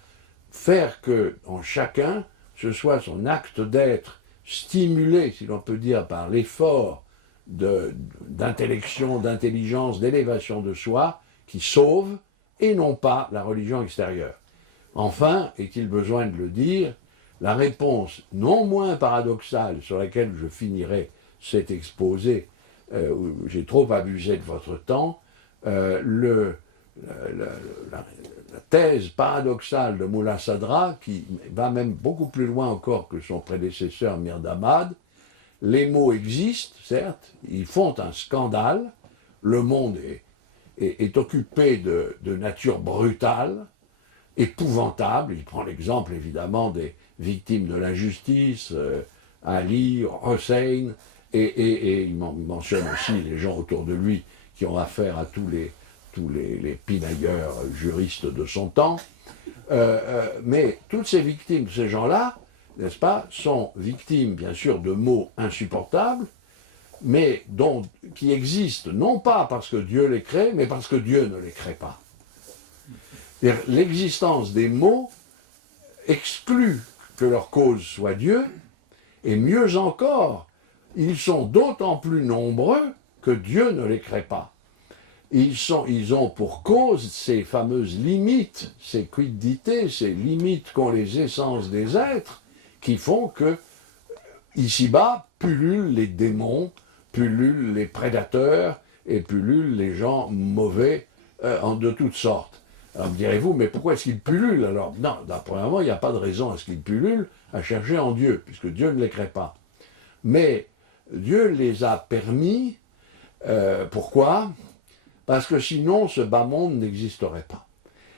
faire que en chacun, ce soit son acte d'être stimulé, si l'on peut dire, par l'effort d'intellection, d'intelligence, d'élévation de soi, qui sauve, et non pas la religion extérieure. Enfin, est-il besoin de le dire, la réponse non moins paradoxale sur laquelle je finirai cet exposé, où j'ai trop abusé de votre temps, la thèse paradoxale de Mullah Sadra, qui va même beaucoup plus loin encore que son prédécesseur Mirdamad, les mots existent, certes, ils font un scandale, le monde est occupé de nature brutale, épouvantable, il prend l'exemple évidemment des victimes de l'injustice, Ali, Hossein, et il mentionne aussi les gens autour de lui qui ont affaire à tous les pinailleurs juristes de son temps. Mais toutes ces victimes, ces gens-là, n'est-ce pas, sont victimes bien sûr de maux insupportables, mais qui existent non pas parce que Dieu les crée, mais parce que Dieu ne les crée pas. L'existence des maux exclut que leur cause soit Dieu, et mieux encore, ils sont d'autant plus nombreux que Dieu ne les crée pas. Ils ont pour cause ces fameuses limites, ces quiddités, ces limites qu'ont les essences des êtres, qui font que, ici-bas, pullulent les démons, pullulent les prédateurs, et pullulent les gens mauvais de toutes sortes. Alors me direz-vous, mais pourquoi est-ce qu'ils pullulent alors? Non, premièrement, il n'y a pas de raison à ce qu'ils pullulent, à chercher en Dieu, puisque Dieu ne les crée pas. Mais Dieu les a permis, pourquoi? Parce que sinon, ce bas monde n'existerait pas.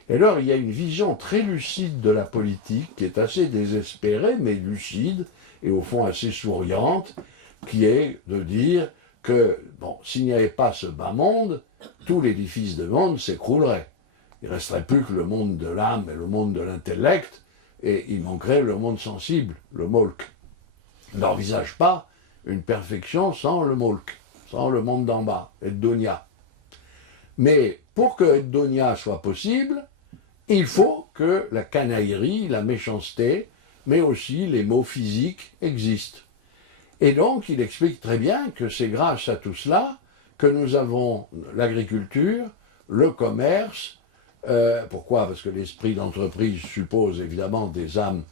Et alors, il y a une vision très lucide de la politique, qui est assez désespérée, mais lucide, et au fond assez souriante, qui est de dire que, bon, s'il n'y avait pas ce bas monde, tout l'édifice de monde s'écroulerait. Il ne resterait plus que le monde de l'âme et le monde de l'intellect, et il manquerait le monde sensible, le molk. On n'envisage pas une perfection sans le molk, sans le monde d'en bas, et Dunya. Mais pour que Dunya soit possible, il faut que la canaillerie, la méchanceté, mais aussi les maux physiques existent. Et donc, il explique très bien que c'est grâce à tout cela que nous avons l'agriculture, le commerce. Pourquoi? Parce que l'esprit d'entreprise suppose évidemment des âmes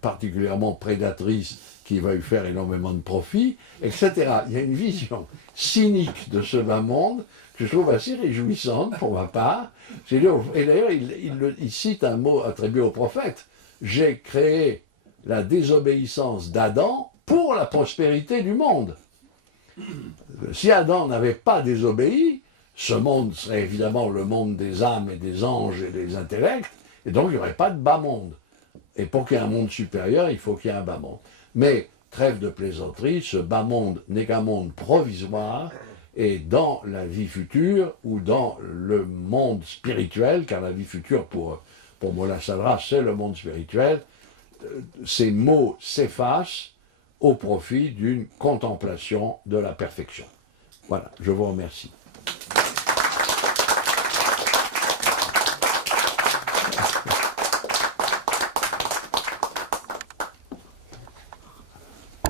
particulièrement prédatrices qui veuillent faire énormément de profit, etc. Il y a une vision cynique de ce bas monde que je trouve assez réjouissante pour ma part. Et d'ailleurs, il cite un mot attribué au prophète. J'ai créé la désobéissance d'Adam pour la prospérité du monde. Si Adam n'avait pas désobéi, ce monde serait évidemment le monde des âmes et des anges et des intellects, et donc il n'y aurait pas de bas monde. Et pour qu'il y ait un monde supérieur, il faut qu'il y ait un bas monde. Mais, trêve de plaisanterie, ce bas monde n'est qu'un monde provisoire, et dans la vie future, ou dans le monde spirituel, car la vie future pour Moula Sadra, c'est le monde spirituel, ces mots s'effacent au profit d'une contemplation de la perfection. Voilà, je vous remercie.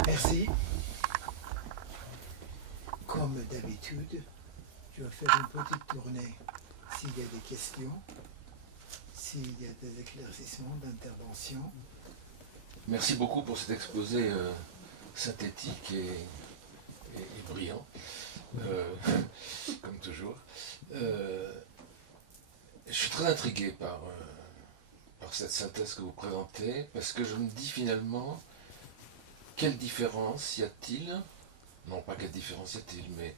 Merci. Comme d'habitude, je vais faire une petite tournée s'il y a des questions, s'il y a des éclaircissements, d'interventions. Merci beaucoup pour cet exposé synthétique et brillant, comme toujours. Je suis très intrigué par cette synthèse que vous présentez, parce que je me dis finalement, quelle différence y a-t-il, non pas quelle différence y a-t-il, mais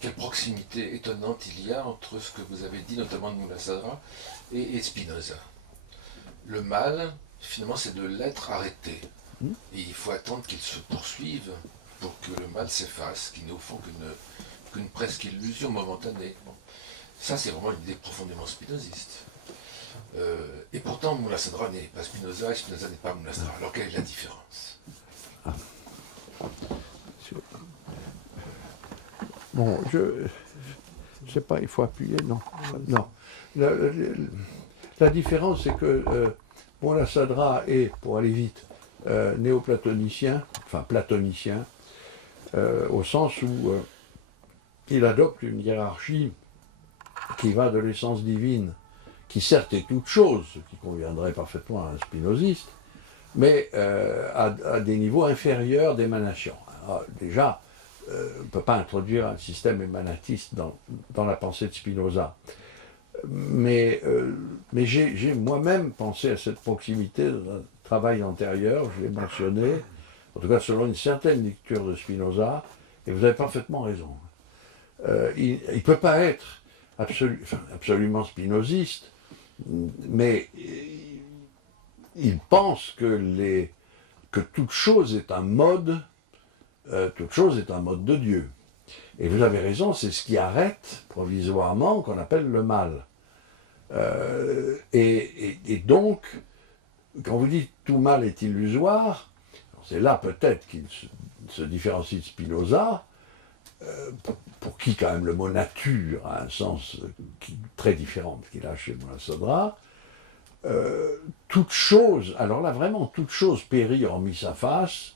quelle proximité étonnante il y a entre ce que vous avez dit, notamment de Moula Sadra, et Spinoza. Le mal, finalement, c'est de l'être arrêté. Et il faut attendre qu'il se poursuive pour que le mal s'efface, qui n'est au fond qu'une presque illusion momentanée. Bon. Ça, c'est vraiment une idée profondément spinoziste. Et pourtant, Moula Sadra n'est pas Spinoza, et Spinoza n'est pas Moula Sadra. Alors, quelle est la différence? Bon, je ne sais pas, il faut appuyer, non. Non. La différence, c'est que Moula Sadra est, pour aller vite, néoplatonicien, enfin platonicien, au sens où il adopte une hiérarchie qui va de l'essence divine, qui certes est toute chose, ce qui conviendrait parfaitement à un spinoziste, mais à des niveaux inférieurs d'émanation. Déjà, on ne peut pas introduire un système émanatiste dans la pensée de Spinoza. Mais j'ai moi-même pensé à cette proximité dans un travail antérieur, je l'ai mentionné, en tout cas selon une certaine lecture de Spinoza, et vous avez parfaitement raison. Il ne peut pas être absolument spinoziste, mais il pense que toute chose est un mode, de Dieu. Et vous avez raison, c'est ce qui arrête provisoirement qu'on appelle le mal. Et donc, quand vous dites tout mal est illusoire, c'est là peut-être qu'il se différencie de Spinoza, pour qui quand même le mot nature a un sens très différent de ce qu'il a chez Moula Sadra. Toute chose, alors là vraiment toute chose périt hormis sa face,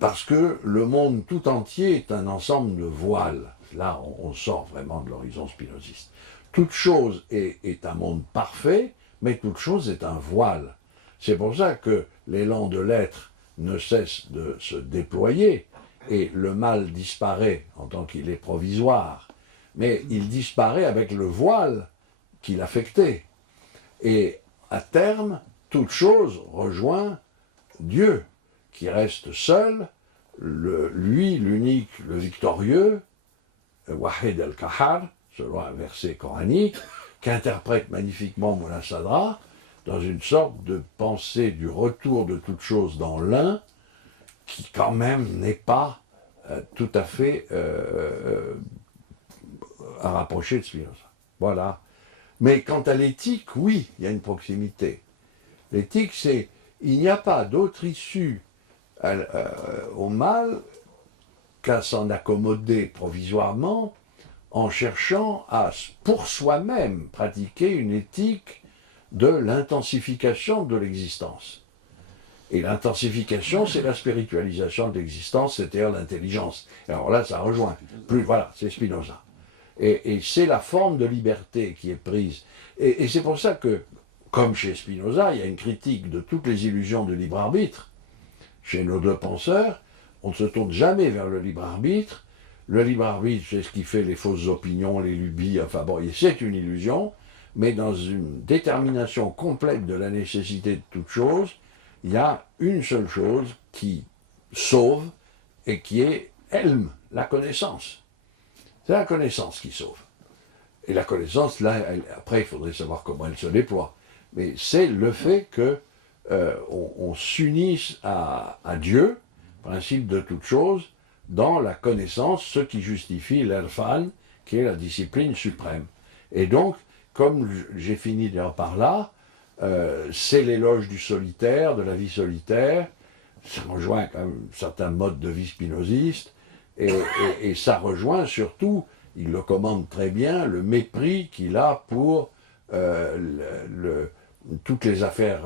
parce que le monde tout entier est un ensemble de voiles. Là, on sort vraiment de l'horizon spinoziste. Toute chose est un monde parfait, mais toute chose est un voile. C'est pour ça que l'élan de l'être ne cesse de se déployer, et le mal disparaît en tant qu'il est provisoire, mais il disparaît avec le voile qu'il affectait. Et à terme, toute chose rejoint Dieu, qui reste seul, lui, l'unique, le victorieux, Wahid al-Kahar, selon un verset coranique, qu'interprète magnifiquement Moula Sadra, dans une sorte de pensée du retour de toute chose dans l'un, qui quand même n'est pas tout à fait à rapprocher de Spinoza. Voilà. Mais quant à l'éthique, oui, il y a une proximité. L'éthique, c'est il n'y a pas d'autre issue au mal qu'à s'en accommoder provisoirement en cherchant à, pour soi-même, pratiquer une éthique de l'intensification de l'existence. Et l'intensification, c'est la spiritualisation de l'existence, c'est-à-dire l'intelligence. Alors là, ça rejoint. Voilà, c'est Spinoza. Et c'est la forme de liberté qui est prise. Et c'est pour ça que, comme chez Spinoza, il y a une critique de toutes les illusions du libre arbitre. Chez nos deux penseurs, on ne se tourne jamais vers le libre arbitre. Le libre arbitre, c'est ce qui fait les fausses opinions, les lubies, enfin bon, c'est une illusion, mais dans une détermination complète de la nécessité de toute chose, il y a une seule chose qui sauve et qui est Elm, la connaissance. C'est la connaissance qui sauve. Et la connaissance, là, après, il faudrait savoir comment elle se déploie. Mais c'est le fait que on s'unisse à Dieu, principe de toute chose, dans la connaissance, ce qui justifie l'Irfan, qui est la discipline suprême. Et donc, comme j'ai fini d'ailleurs par là, c'est l'éloge du solitaire, de la vie solitaire, ça rejoint quand même certains modes de vie spinozistes, et ça rejoint surtout, il le commande très bien, le mépris qu'il a pour toutes les affaires,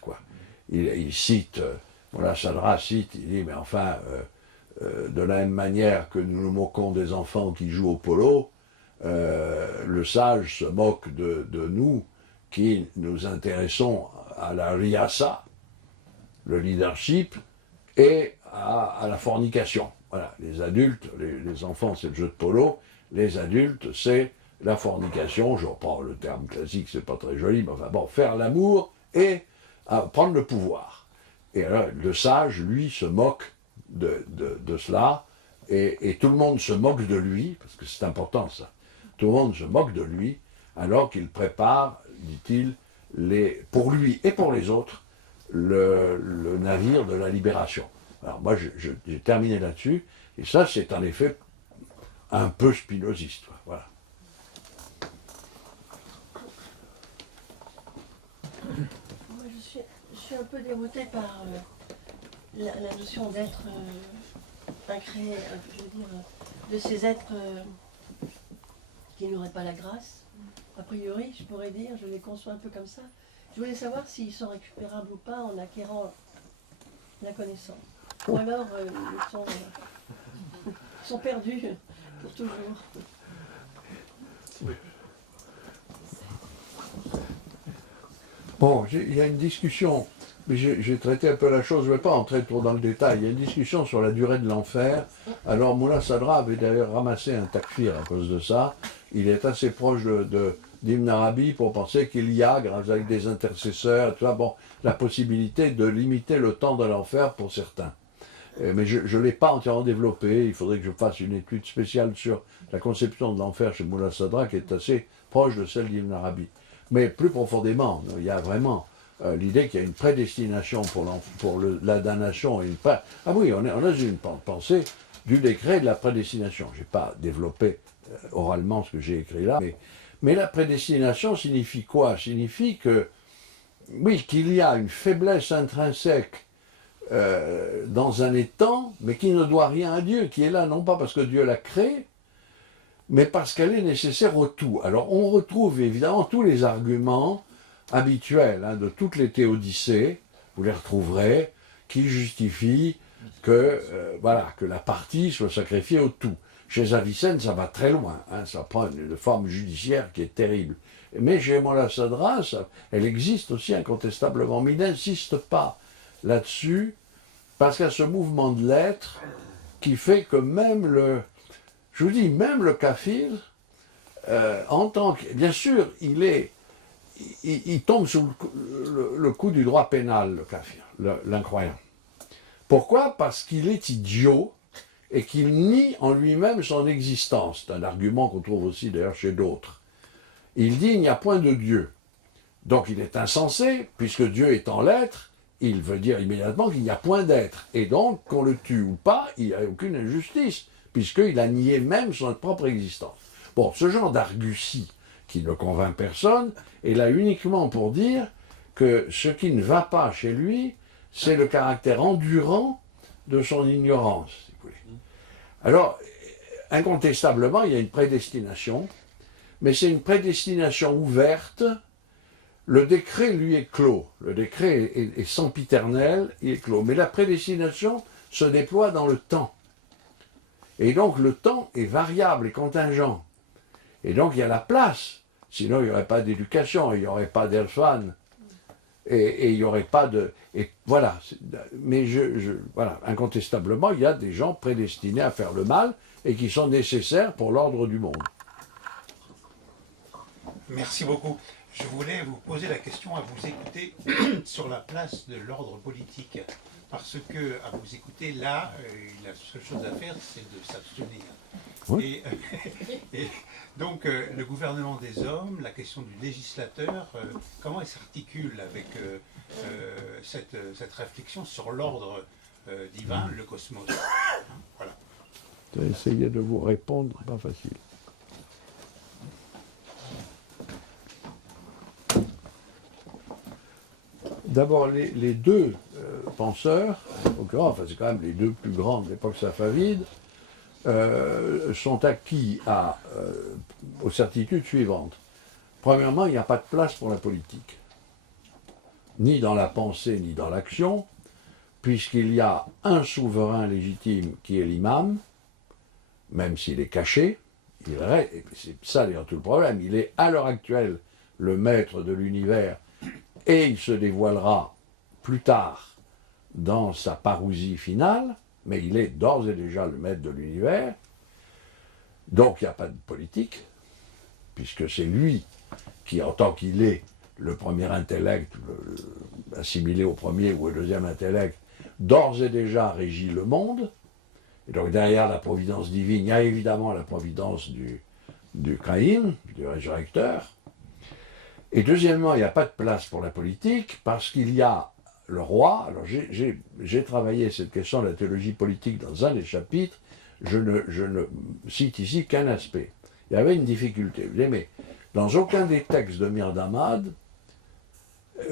quoi. Il cite, voilà, Sadra cite, il dit, mais enfin, de la même manière que nous nous moquons des enfants qui jouent au polo, le sage se moque de nous qui nous intéressons à la riyasa, le leadership, et à la fornication. Voilà, les adultes, les enfants c'est le jeu de polo, les adultes c'est la fornication, je reprends le terme classique, c'est pas très joli, mais enfin bon, faire l'amour et prendre le pouvoir. Et alors, le sage, lui, se moque de cela, et tout le monde se moque de lui, parce que c'est important ça, tout le monde se moque de lui, alors qu'il prépare, dit-il, pour lui et pour les autres, le navire de la libération. Alors moi, j'ai terminé là-dessus, et ça, c'est en effet un peu spinoziste, voilà. Moi, je suis un peu déroutée par la notion d'être incréé, je veux dire, de ces êtres qui n'auraient pas la grâce. A priori, je pourrais dire, je les conçois un peu comme ça. Je voulais savoir s'ils sont récupérables ou pas en acquérant la connaissance. Ou alors, ils sont perdus pour toujours. Bon, il y a une discussion, mais j'ai traité un peu la chose, je ne vais pas entrer trop dans le détail, il y a une discussion sur la durée de l'enfer. Alors Moula Sadra avait d'ailleurs ramassé un takfir à cause de ça. Il est assez proche d'Ibn Arabi pour penser qu'il y a, avec des intercesseurs, tout ça, bon, la possibilité de limiter le temps de l'enfer pour certains. Mais je ne l'ai pas entièrement développé, il faudrait que je fasse une étude spéciale sur la conception de l'enfer chez Moula Sadra qui est assez proche de celle d'Ibn Arabi. Mais plus profondément, il y a vraiment l'idée qu'il y a une prédestination pour la damnation. Ah oui, on a une pensée du décret de la prédestination. Je n'ai pas développé oralement ce que j'ai écrit là, mais la prédestination signifie quoi? Signifie que, oui, qu'il y a une faiblesse intrinsèque dans un étang, mais qui ne doit rien à Dieu, qui est là non pas parce que Dieu l'a créé, mais parce qu'elle est nécessaire au tout. Alors on retrouve évidemment tous les arguments habituels de toutes les théodicées, vous les retrouverez, qui justifient que, que la partie soit sacrifiée au tout. Chez Avicenne, ça va très loin, ça prend une forme judiciaire qui est terrible. Mais chez Molla Sadra, elle existe aussi incontestablement, mais il n'insiste pas là-dessus, parce qu'il y a ce mouvement de l'être qui fait que même le kafir, en tant que, bien sûr, il tombe sous le coup du droit pénal, le kafir, l'incroyant. Pourquoi? Parce qu'il est idiot et qu'il nie en lui-même son existence. C'est un argument qu'on trouve aussi d'ailleurs chez d'autres. Il dit il n'y a point de Dieu. Donc il est insensé, puisque Dieu étant l'être, il veut dire immédiatement qu'il n'y a point d'être. Et donc, qu'on le tue ou pas, il n'y a aucune injustice, puisqu'il a nié même son propre existence. Bon, ce genre d'argutie qui ne convainc personne est là uniquement pour dire que ce qui ne va pas chez lui, c'est le caractère endurant de son ignorance, si vous voulez. Alors, incontestablement, il y a une prédestination, mais c'est une prédestination ouverte. Le décret, lui, est clos. Le décret est sempiternel, il est clos. Mais la prédestination se déploie dans le temps. Et donc, le temps est variable et contingent. Et donc, il y a la place. Sinon, il n'y aurait pas d'éducation, il n'y aurait pas d'Irfan. Et il n'y aurait pas de... Et voilà. Mais voilà, incontestablement, il y a des gens prédestinés à faire le mal et qui sont nécessaires pour l'ordre du monde. Merci beaucoup. Je voulais vous poser la question à vous écouter sur la place de l'ordre politique. Parce que, à vous écouter, là, la seule chose à faire, c'est de s'abstenir. Oui. Et donc, le gouvernement des hommes, la question du législateur, comment il s'articule avec cette réflexion sur l'ordre divin, le cosmos? Voilà. J'ai essayé de vous répondre, pas facile. D'abord, les deux penseurs, enfin c'est quand même les deux plus grands de l'époque safavide, sont acquis aux certitudes suivantes. Premièrement, il n'y a pas de place pour la politique, ni dans la pensée, ni dans l'action, puisqu'il y a un souverain légitime qui est l'imam, même s'il est caché, et c'est ça d'ailleurs tout le problème, il est à l'heure actuelle le maître de l'univers, et il se dévoilera plus tard dans sa parousie finale, mais il est d'ores et déjà le maître de l'univers, donc il n'y a pas de politique, puisque c'est lui qui, en tant qu'il est le premier intellect, assimilé au premier ou au deuxième intellect, d'ores et déjà régit le monde. Et donc derrière la providence divine, il y a évidemment la providence du Caïn, du résurrecteur. Et deuxièmement, il n'y a pas de place pour la politique, parce qu'il y a le roi. Alors j'ai travaillé cette question de la théologie politique dans un des chapitres, je ne cite ici qu'un aspect. Il y avait une difficulté, vous voyez, mais dans aucun des textes de Mir Damad,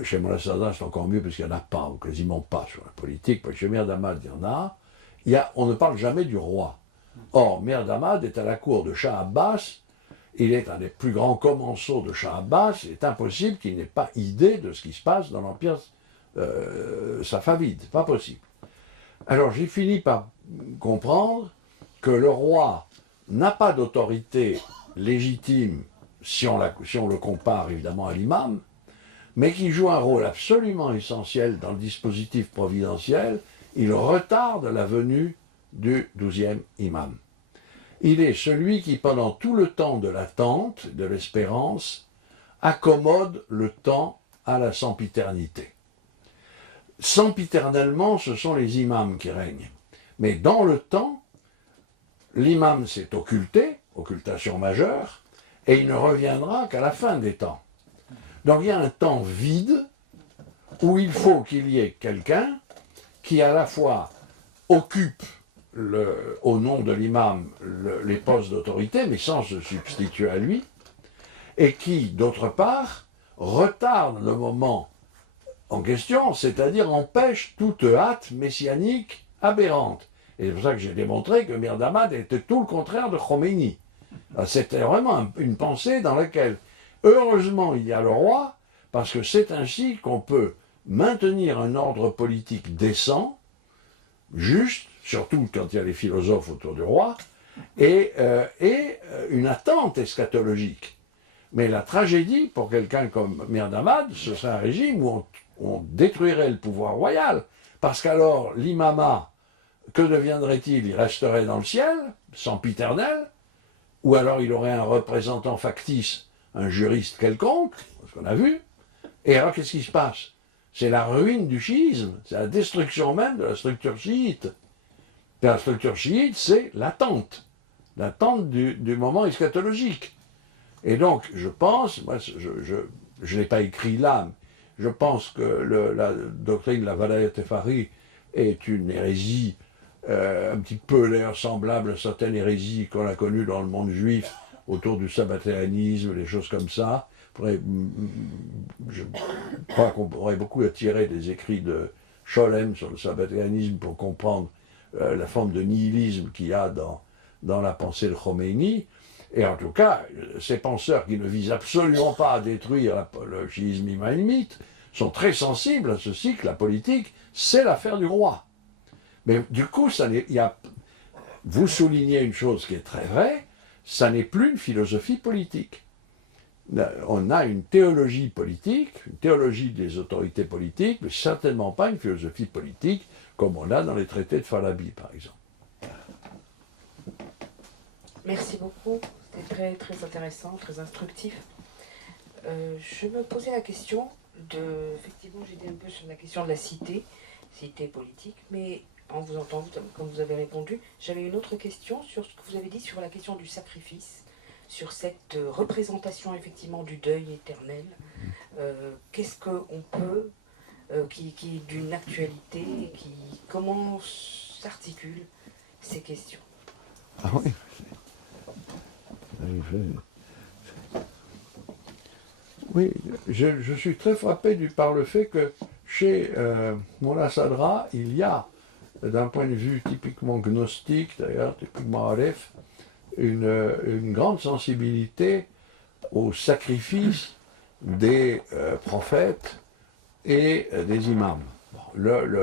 chez Molla Sadra c'est encore mieux parce qu'il n'y en a pas, ou quasiment pas sur la politique, parce que chez Mir Damad il y en a, on ne parle jamais du roi. Or, Mir Damad est à la cour de Shah Abbas, il est un des plus grands commensaux de Shah Abbas, il est impossible qu'il n'ait pas idée de ce qui se passe dans l'Empire safavide, pas possible. Alors j'ai fini par comprendre que le roi n'a pas d'autorité légitime, si on le compare évidemment à l'imam, mais qui joue un rôle absolument essentiel dans le dispositif providentiel. Il retarde la venue du 12e imam. Il est celui qui, pendant tout le temps de l'attente, de l'espérance, accommode le temps à la sempiternité. Sempiternellement, ce sont les imams qui règnent. Mais dans le temps, l'imam s'est occulté, occultation majeure, et il ne reviendra qu'à la fin des temps. Donc il y a un temps vide où il faut qu'il y ait quelqu'un qui à la fois occupe au nom de l'imam les postes d'autorité, mais sans se substituer à lui, et qui, d'autre part, retarde le moment en question, c'est-à-dire empêche toute hâte messianique aberrante. Et c'est pour ça que j'ai démontré que Mir Damad était tout le contraire de Khomeini. C'était vraiment une pensée dans laquelle, heureusement, il y a le roi, parce que c'est ainsi qu'on peut maintenir un ordre politique décent, juste, surtout quand il y a les philosophes autour du roi, et une attente eschatologique. Mais la tragédie, pour quelqu'un comme Mir Damad, ce serait un régime où on détruirait le pouvoir royal, parce qu'alors l'imama, que deviendrait-il? Il resterait dans le ciel, sempiternel, ou alors il aurait un représentant factice, un juriste quelconque, ce qu'on a vu, et alors qu'est-ce qui se passe? C'est la ruine du chiisme, c'est la destruction même de la structure chiite. Et la structure chiite, c'est l'attente du moment eschatologique. Et donc, je pense, moi je n'ai pas écrit là, je pense que la doctrine de la Valayat Tefari est une hérésie, un petit peu d'ailleurs semblable à certaines hérésies qu'on a connues dans le monde juif, autour du sabbatéanisme, des choses comme ça. Je crois qu'on pourrait beaucoup attirer des écrits de Scholem sur le sabbatéanisme pour comprendre la forme de nihilisme qu'il y a dans la pensée de Khomeini. Et en tout cas, ces penseurs qui ne visent absolument pas à détruire le chiisme imamite sont très sensibles à ceci, que la politique, c'est l'affaire du roi. Mais du coup, vous soulignez une chose qui est très vraie, ça n'est plus une philosophie politique. On a une théologie politique, une théologie des autorités politiques, mais certainement pas une philosophie politique comme on a dans les traités de Falabi, par exemple. Merci beaucoup, c'était très, très intéressant, très instructif. Je me posais la question effectivement j'ai dit un peu sur la question de la cité politique, mais en vous entendant comme vous avez répondu. J'avais une autre question sur ce que vous avez dit sur la question du sacrifice, sur cette représentation effectivement du deuil éternel. Qu'est-ce qu'on peut, qui est d'une actualité, comment s'articulent ces questions? Ah oui. Oui, je suis très frappé par le fait que chez Molla Sadra, il y a, d'un point de vue typiquement gnostique, d'ailleurs, typiquement Aleph, une grande sensibilité au sacrifice des prophètes et des imams. Bon,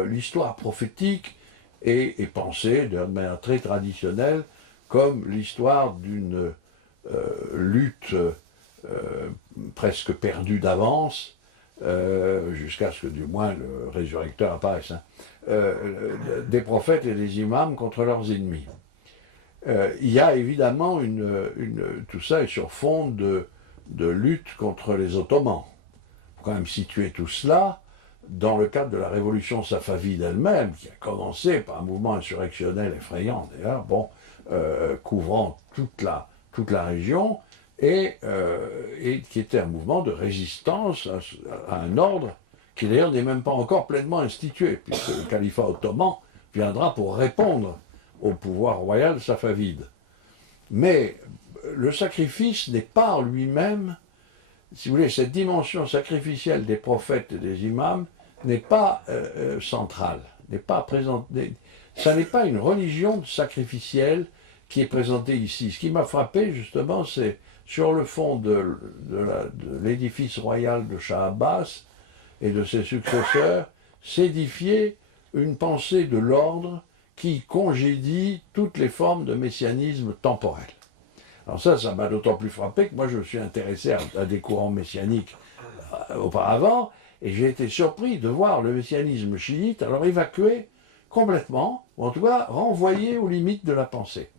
l'histoire prophétique est pensée de manière très traditionnelle comme l'histoire d'une lutte presque perdue d'avance, jusqu'à ce que du moins le résurrecteur apparaisse, des prophètes et des imams contre leurs ennemis. Il y a évidemment tout ça est sur fond de lutte contre les Ottomans. Il faut quand même situer tout cela dans le cadre de la révolution safavide elle-même, qui a commencé par un mouvement insurrectionnel effrayant d'ailleurs, couvrant toute la région, et qui était un mouvement de résistance à un ordre qui d'ailleurs n'est même pas encore pleinement institué, puisque le califat ottoman viendra pour répondre au pouvoir royal safavide. Mais le sacrifice n'est pas en lui-même, si vous voulez, cette dimension sacrificielle des prophètes et des imams n'est pas centrale, n'est pas présentée. Ça n'est pas une religion sacrificielle qui est présentée ici. Ce qui m'a frappé justement, c'est sur le fond de l'édifice royal de Shah Abbas et de ses successeurs, s'édifier une pensée de l'ordre qui congédie toutes les formes de messianisme temporel. Alors ça m'a d'autant plus frappé que moi je me suis intéressé à des courants messianiques auparavant, et j'ai été surpris de voir le messianisme chiite alors évacué complètement, ou en tout cas renvoyé aux limites de la pensée.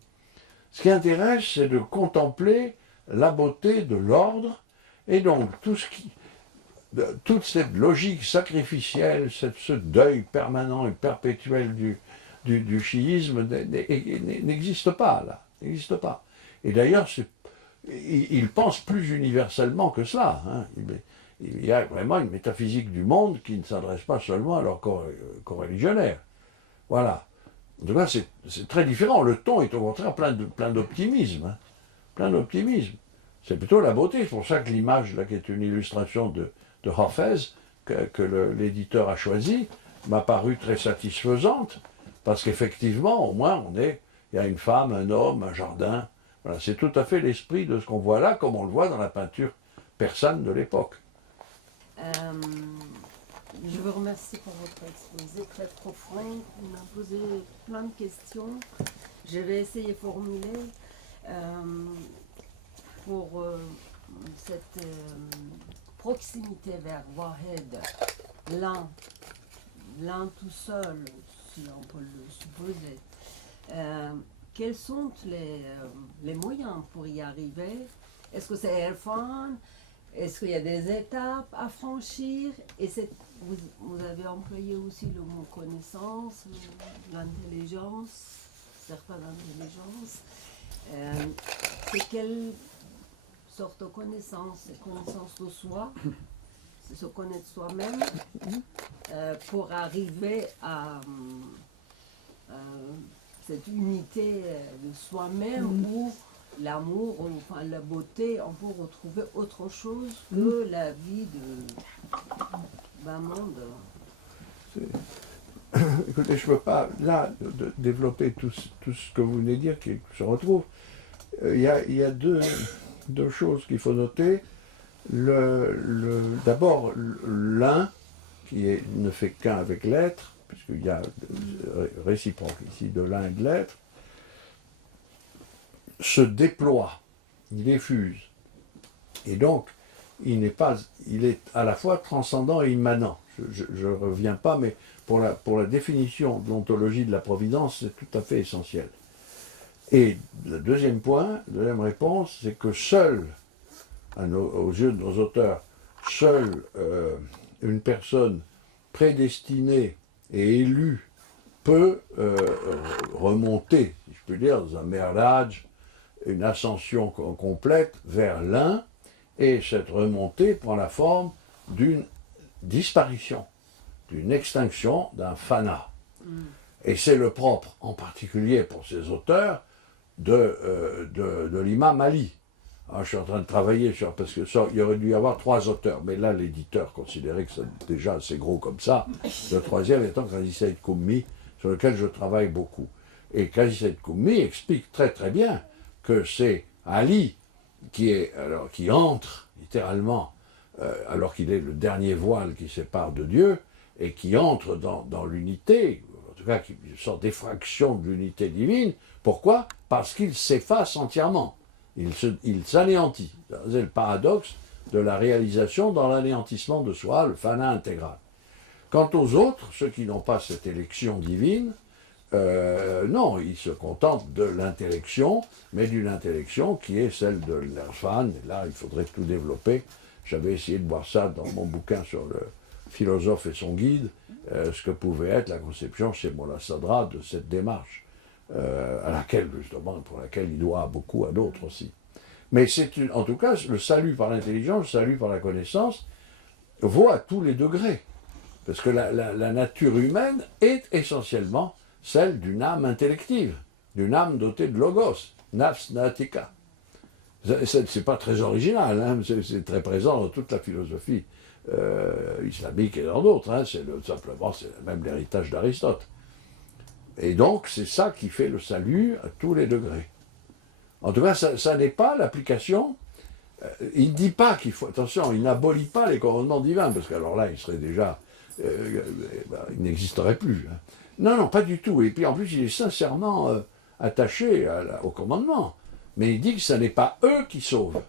Ce qui intéresse, c'est de contempler la beauté de l'ordre, et donc toute cette logique sacrificielle, ce deuil permanent et perpétuel du chiisme n'existe pas là, n'existe pas. Et d'ailleurs, il pense plus universellement que cela. Il y a vraiment une métaphysique du monde qui ne s'adresse pas seulement à leurs coreligionnaires. Voilà. En tout cas, c'est très différent. Le ton est au contraire plein d'optimisme. Plein d'optimisme. C'est plutôt la beauté. C'est pour ça que l'image, là, qui est une illustration de Hafez, que l'éditeur a choisi, m'a paru très satisfaisante, parce qu'effectivement, au moins, il y a une femme, un homme, un jardin. Voilà, c'est tout à fait l'esprit de ce qu'on voit là, comme on le voit dans la peinture persane de l'époque. Je vous remercie pour votre exposé très profond. Il m'a posé plein de questions. Je vais essayer de formuler pour cette proximité vers Wahed, l'un tout seul, si on peut le supposer. Quels sont les moyens pour y arriver? Est-ce que c'est Irfan? Est-ce qu'il y a des étapes à franchir? Et vous avez employé aussi le mot connaissance, l'intelligence, certaines intelligences. C'est quelle sorte de connaissance? C'est connaissance de soi, c'est se connaître soi-même pour arriver à cette unité de soi-même où l'amour, enfin la beauté, on peut retrouver autre chose que la vie d'un monde. Écoutez, je ne peux pas, là, développer tout ce que vous venez de dire, qui se retrouve. Il y a deux choses qu'il faut noter. D'abord, l'un, qui ne fait qu'un avec l'être, puisqu'il y a réciproque ici de l'un et de l'être, se déploie, il effuse. Et donc, il est à la fois transcendant et immanent. Je ne reviens pas, mais pour la définition de l'ontologie de la providence, c'est tout à fait essentiel. Et le deuxième réponse, c'est que seule, aux yeux de nos auteurs, seule une personne prédestinée et élue peut remonter, si je puis dire, dans un merlage, une ascension complète vers l'un, et cette remontée prend la forme d'une disparition, d'une extinction, d'un fana. Et c'est le propre, en particulier pour ces auteurs, de l'imam Ali. Alors, je suis en train de travailler sur, parce que ça, il y aurait dû y avoir 3 auteurs, mais là l'éditeur considérait que c'est déjà assez gros comme ça. Le troisième étant Qazi Saïd Koumi, sur lequel je travaille beaucoup. Et Qazi Saïd Koumi explique très très bien que c'est Ali qui entre littéralement, alors qu'il est le dernier voile qui sépare de Dieu, et qui entre dans l'unité, en tout cas une sorte d'effraction de l'unité divine. Pourquoi? Parce qu'il s'efface entièrement. Il s'anéantit. C'est le paradoxe de la réalisation dans l'anéantissement de soi, le fana intégral. Quant aux autres, ceux qui n'ont pas cette élection divine, non, ils se contentent de l'intellection, mais d'une intellection qui est celle de l'Irfan. Et là, il faudrait tout développer. J'avais essayé de voir ça dans mon bouquin sur le philosophe et son guide, ce que pouvait être la conception chez Molla Sadra de cette démarche. À laquelle, justement, pour laquelle il doit beaucoup à d'autres aussi. Mais en tout cas, le salut par l'intelligence, le salut par la connaissance, vaut à tous les degrés. Parce que la nature humaine est essentiellement celle d'une âme intellective, d'une âme dotée de logos, nafs natika. C'est pas très original, hein, c'est très présent dans toute la philosophie islamique et dans d'autres. Hein, simplement, c'est même l'héritage d'Aristote. Et donc, c'est ça qui fait le salut à tous les degrés. En tout cas, ça n'est pas l'application. Il ne dit pas qu'il faut... Attention, il n'abolit pas les commandements divins, parce qu'alors là, il serait déjà... il n'existerait plus. Hein. Non, pas du tout. Et puis, en plus, il est sincèrement attaché au commandement. Mais il dit que ce n'est pas eux qui sauvent.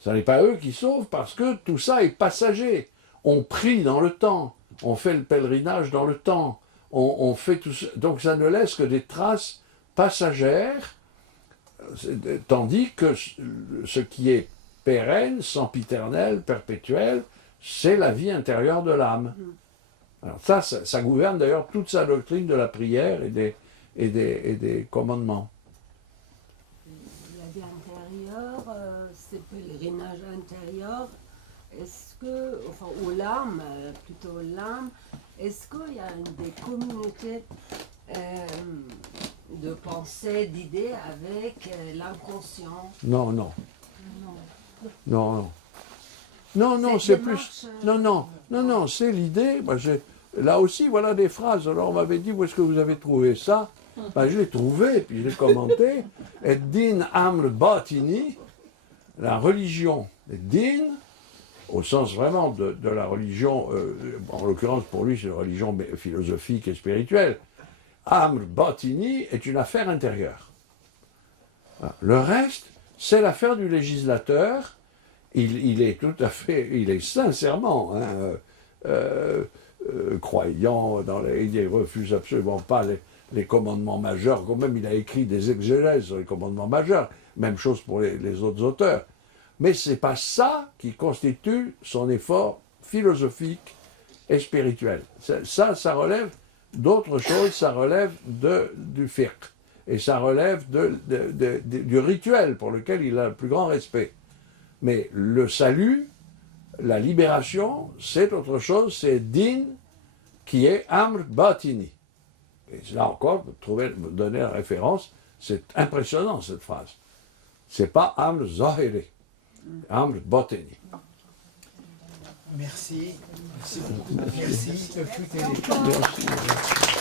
Ce n'est pas eux qui sauvent parce que tout ça est passager. On prie dans le temps. On fait le pèlerinage dans le temps. On fait tout ça. Donc ça ne laisse que des traces passagères, tandis que ce qui est pérenne, sempiternel, perpétuel, c'est la vie intérieure de l'âme. Alors ça gouverne d'ailleurs toute sa doctrine de la prière et des commandements. Il y a des intérieurs, ces pèlerinages intérieurs, est-ce que, enfin, aux larmes, plutôt aux larmes, est-ce qu'il y a des communautés de pensée, d'idées avec l'inconscient? Non. Non. Non, c'est plus... Non, c'est l'idée. Là aussi, voilà des phrases. Alors on m'avait dit, où est-ce que vous avez trouvé ça? Je l'ai trouvé, puis je l'ai commenté. Et din amr batini, la religion. Et din, au sens vraiment de la religion, en l'occurrence pour lui c'est une religion philosophique et spirituelle. Amr batini est une affaire intérieure. Le reste, c'est l'affaire du législateur. Il est sincèrement croyant, il ne refuse absolument pas les commandements majeurs, quand même il a écrit des exégèses sur les commandements majeurs, même chose pour les autres auteurs. Mais ce n'est pas ça qui constitue son effort philosophique et spirituel. Ça relève d'autre chose, ça relève du fiqh. Et ça relève du rituel pour lequel il a le plus grand respect. Mais le salut, la libération, c'est autre chose, c'est din qui est amr batini. Et là encore, vous donner la référence, c'est impressionnant cette phrase. C'est pas amr zahiri. Amr batini. Merci. Merci beaucoup. Merci. Merci.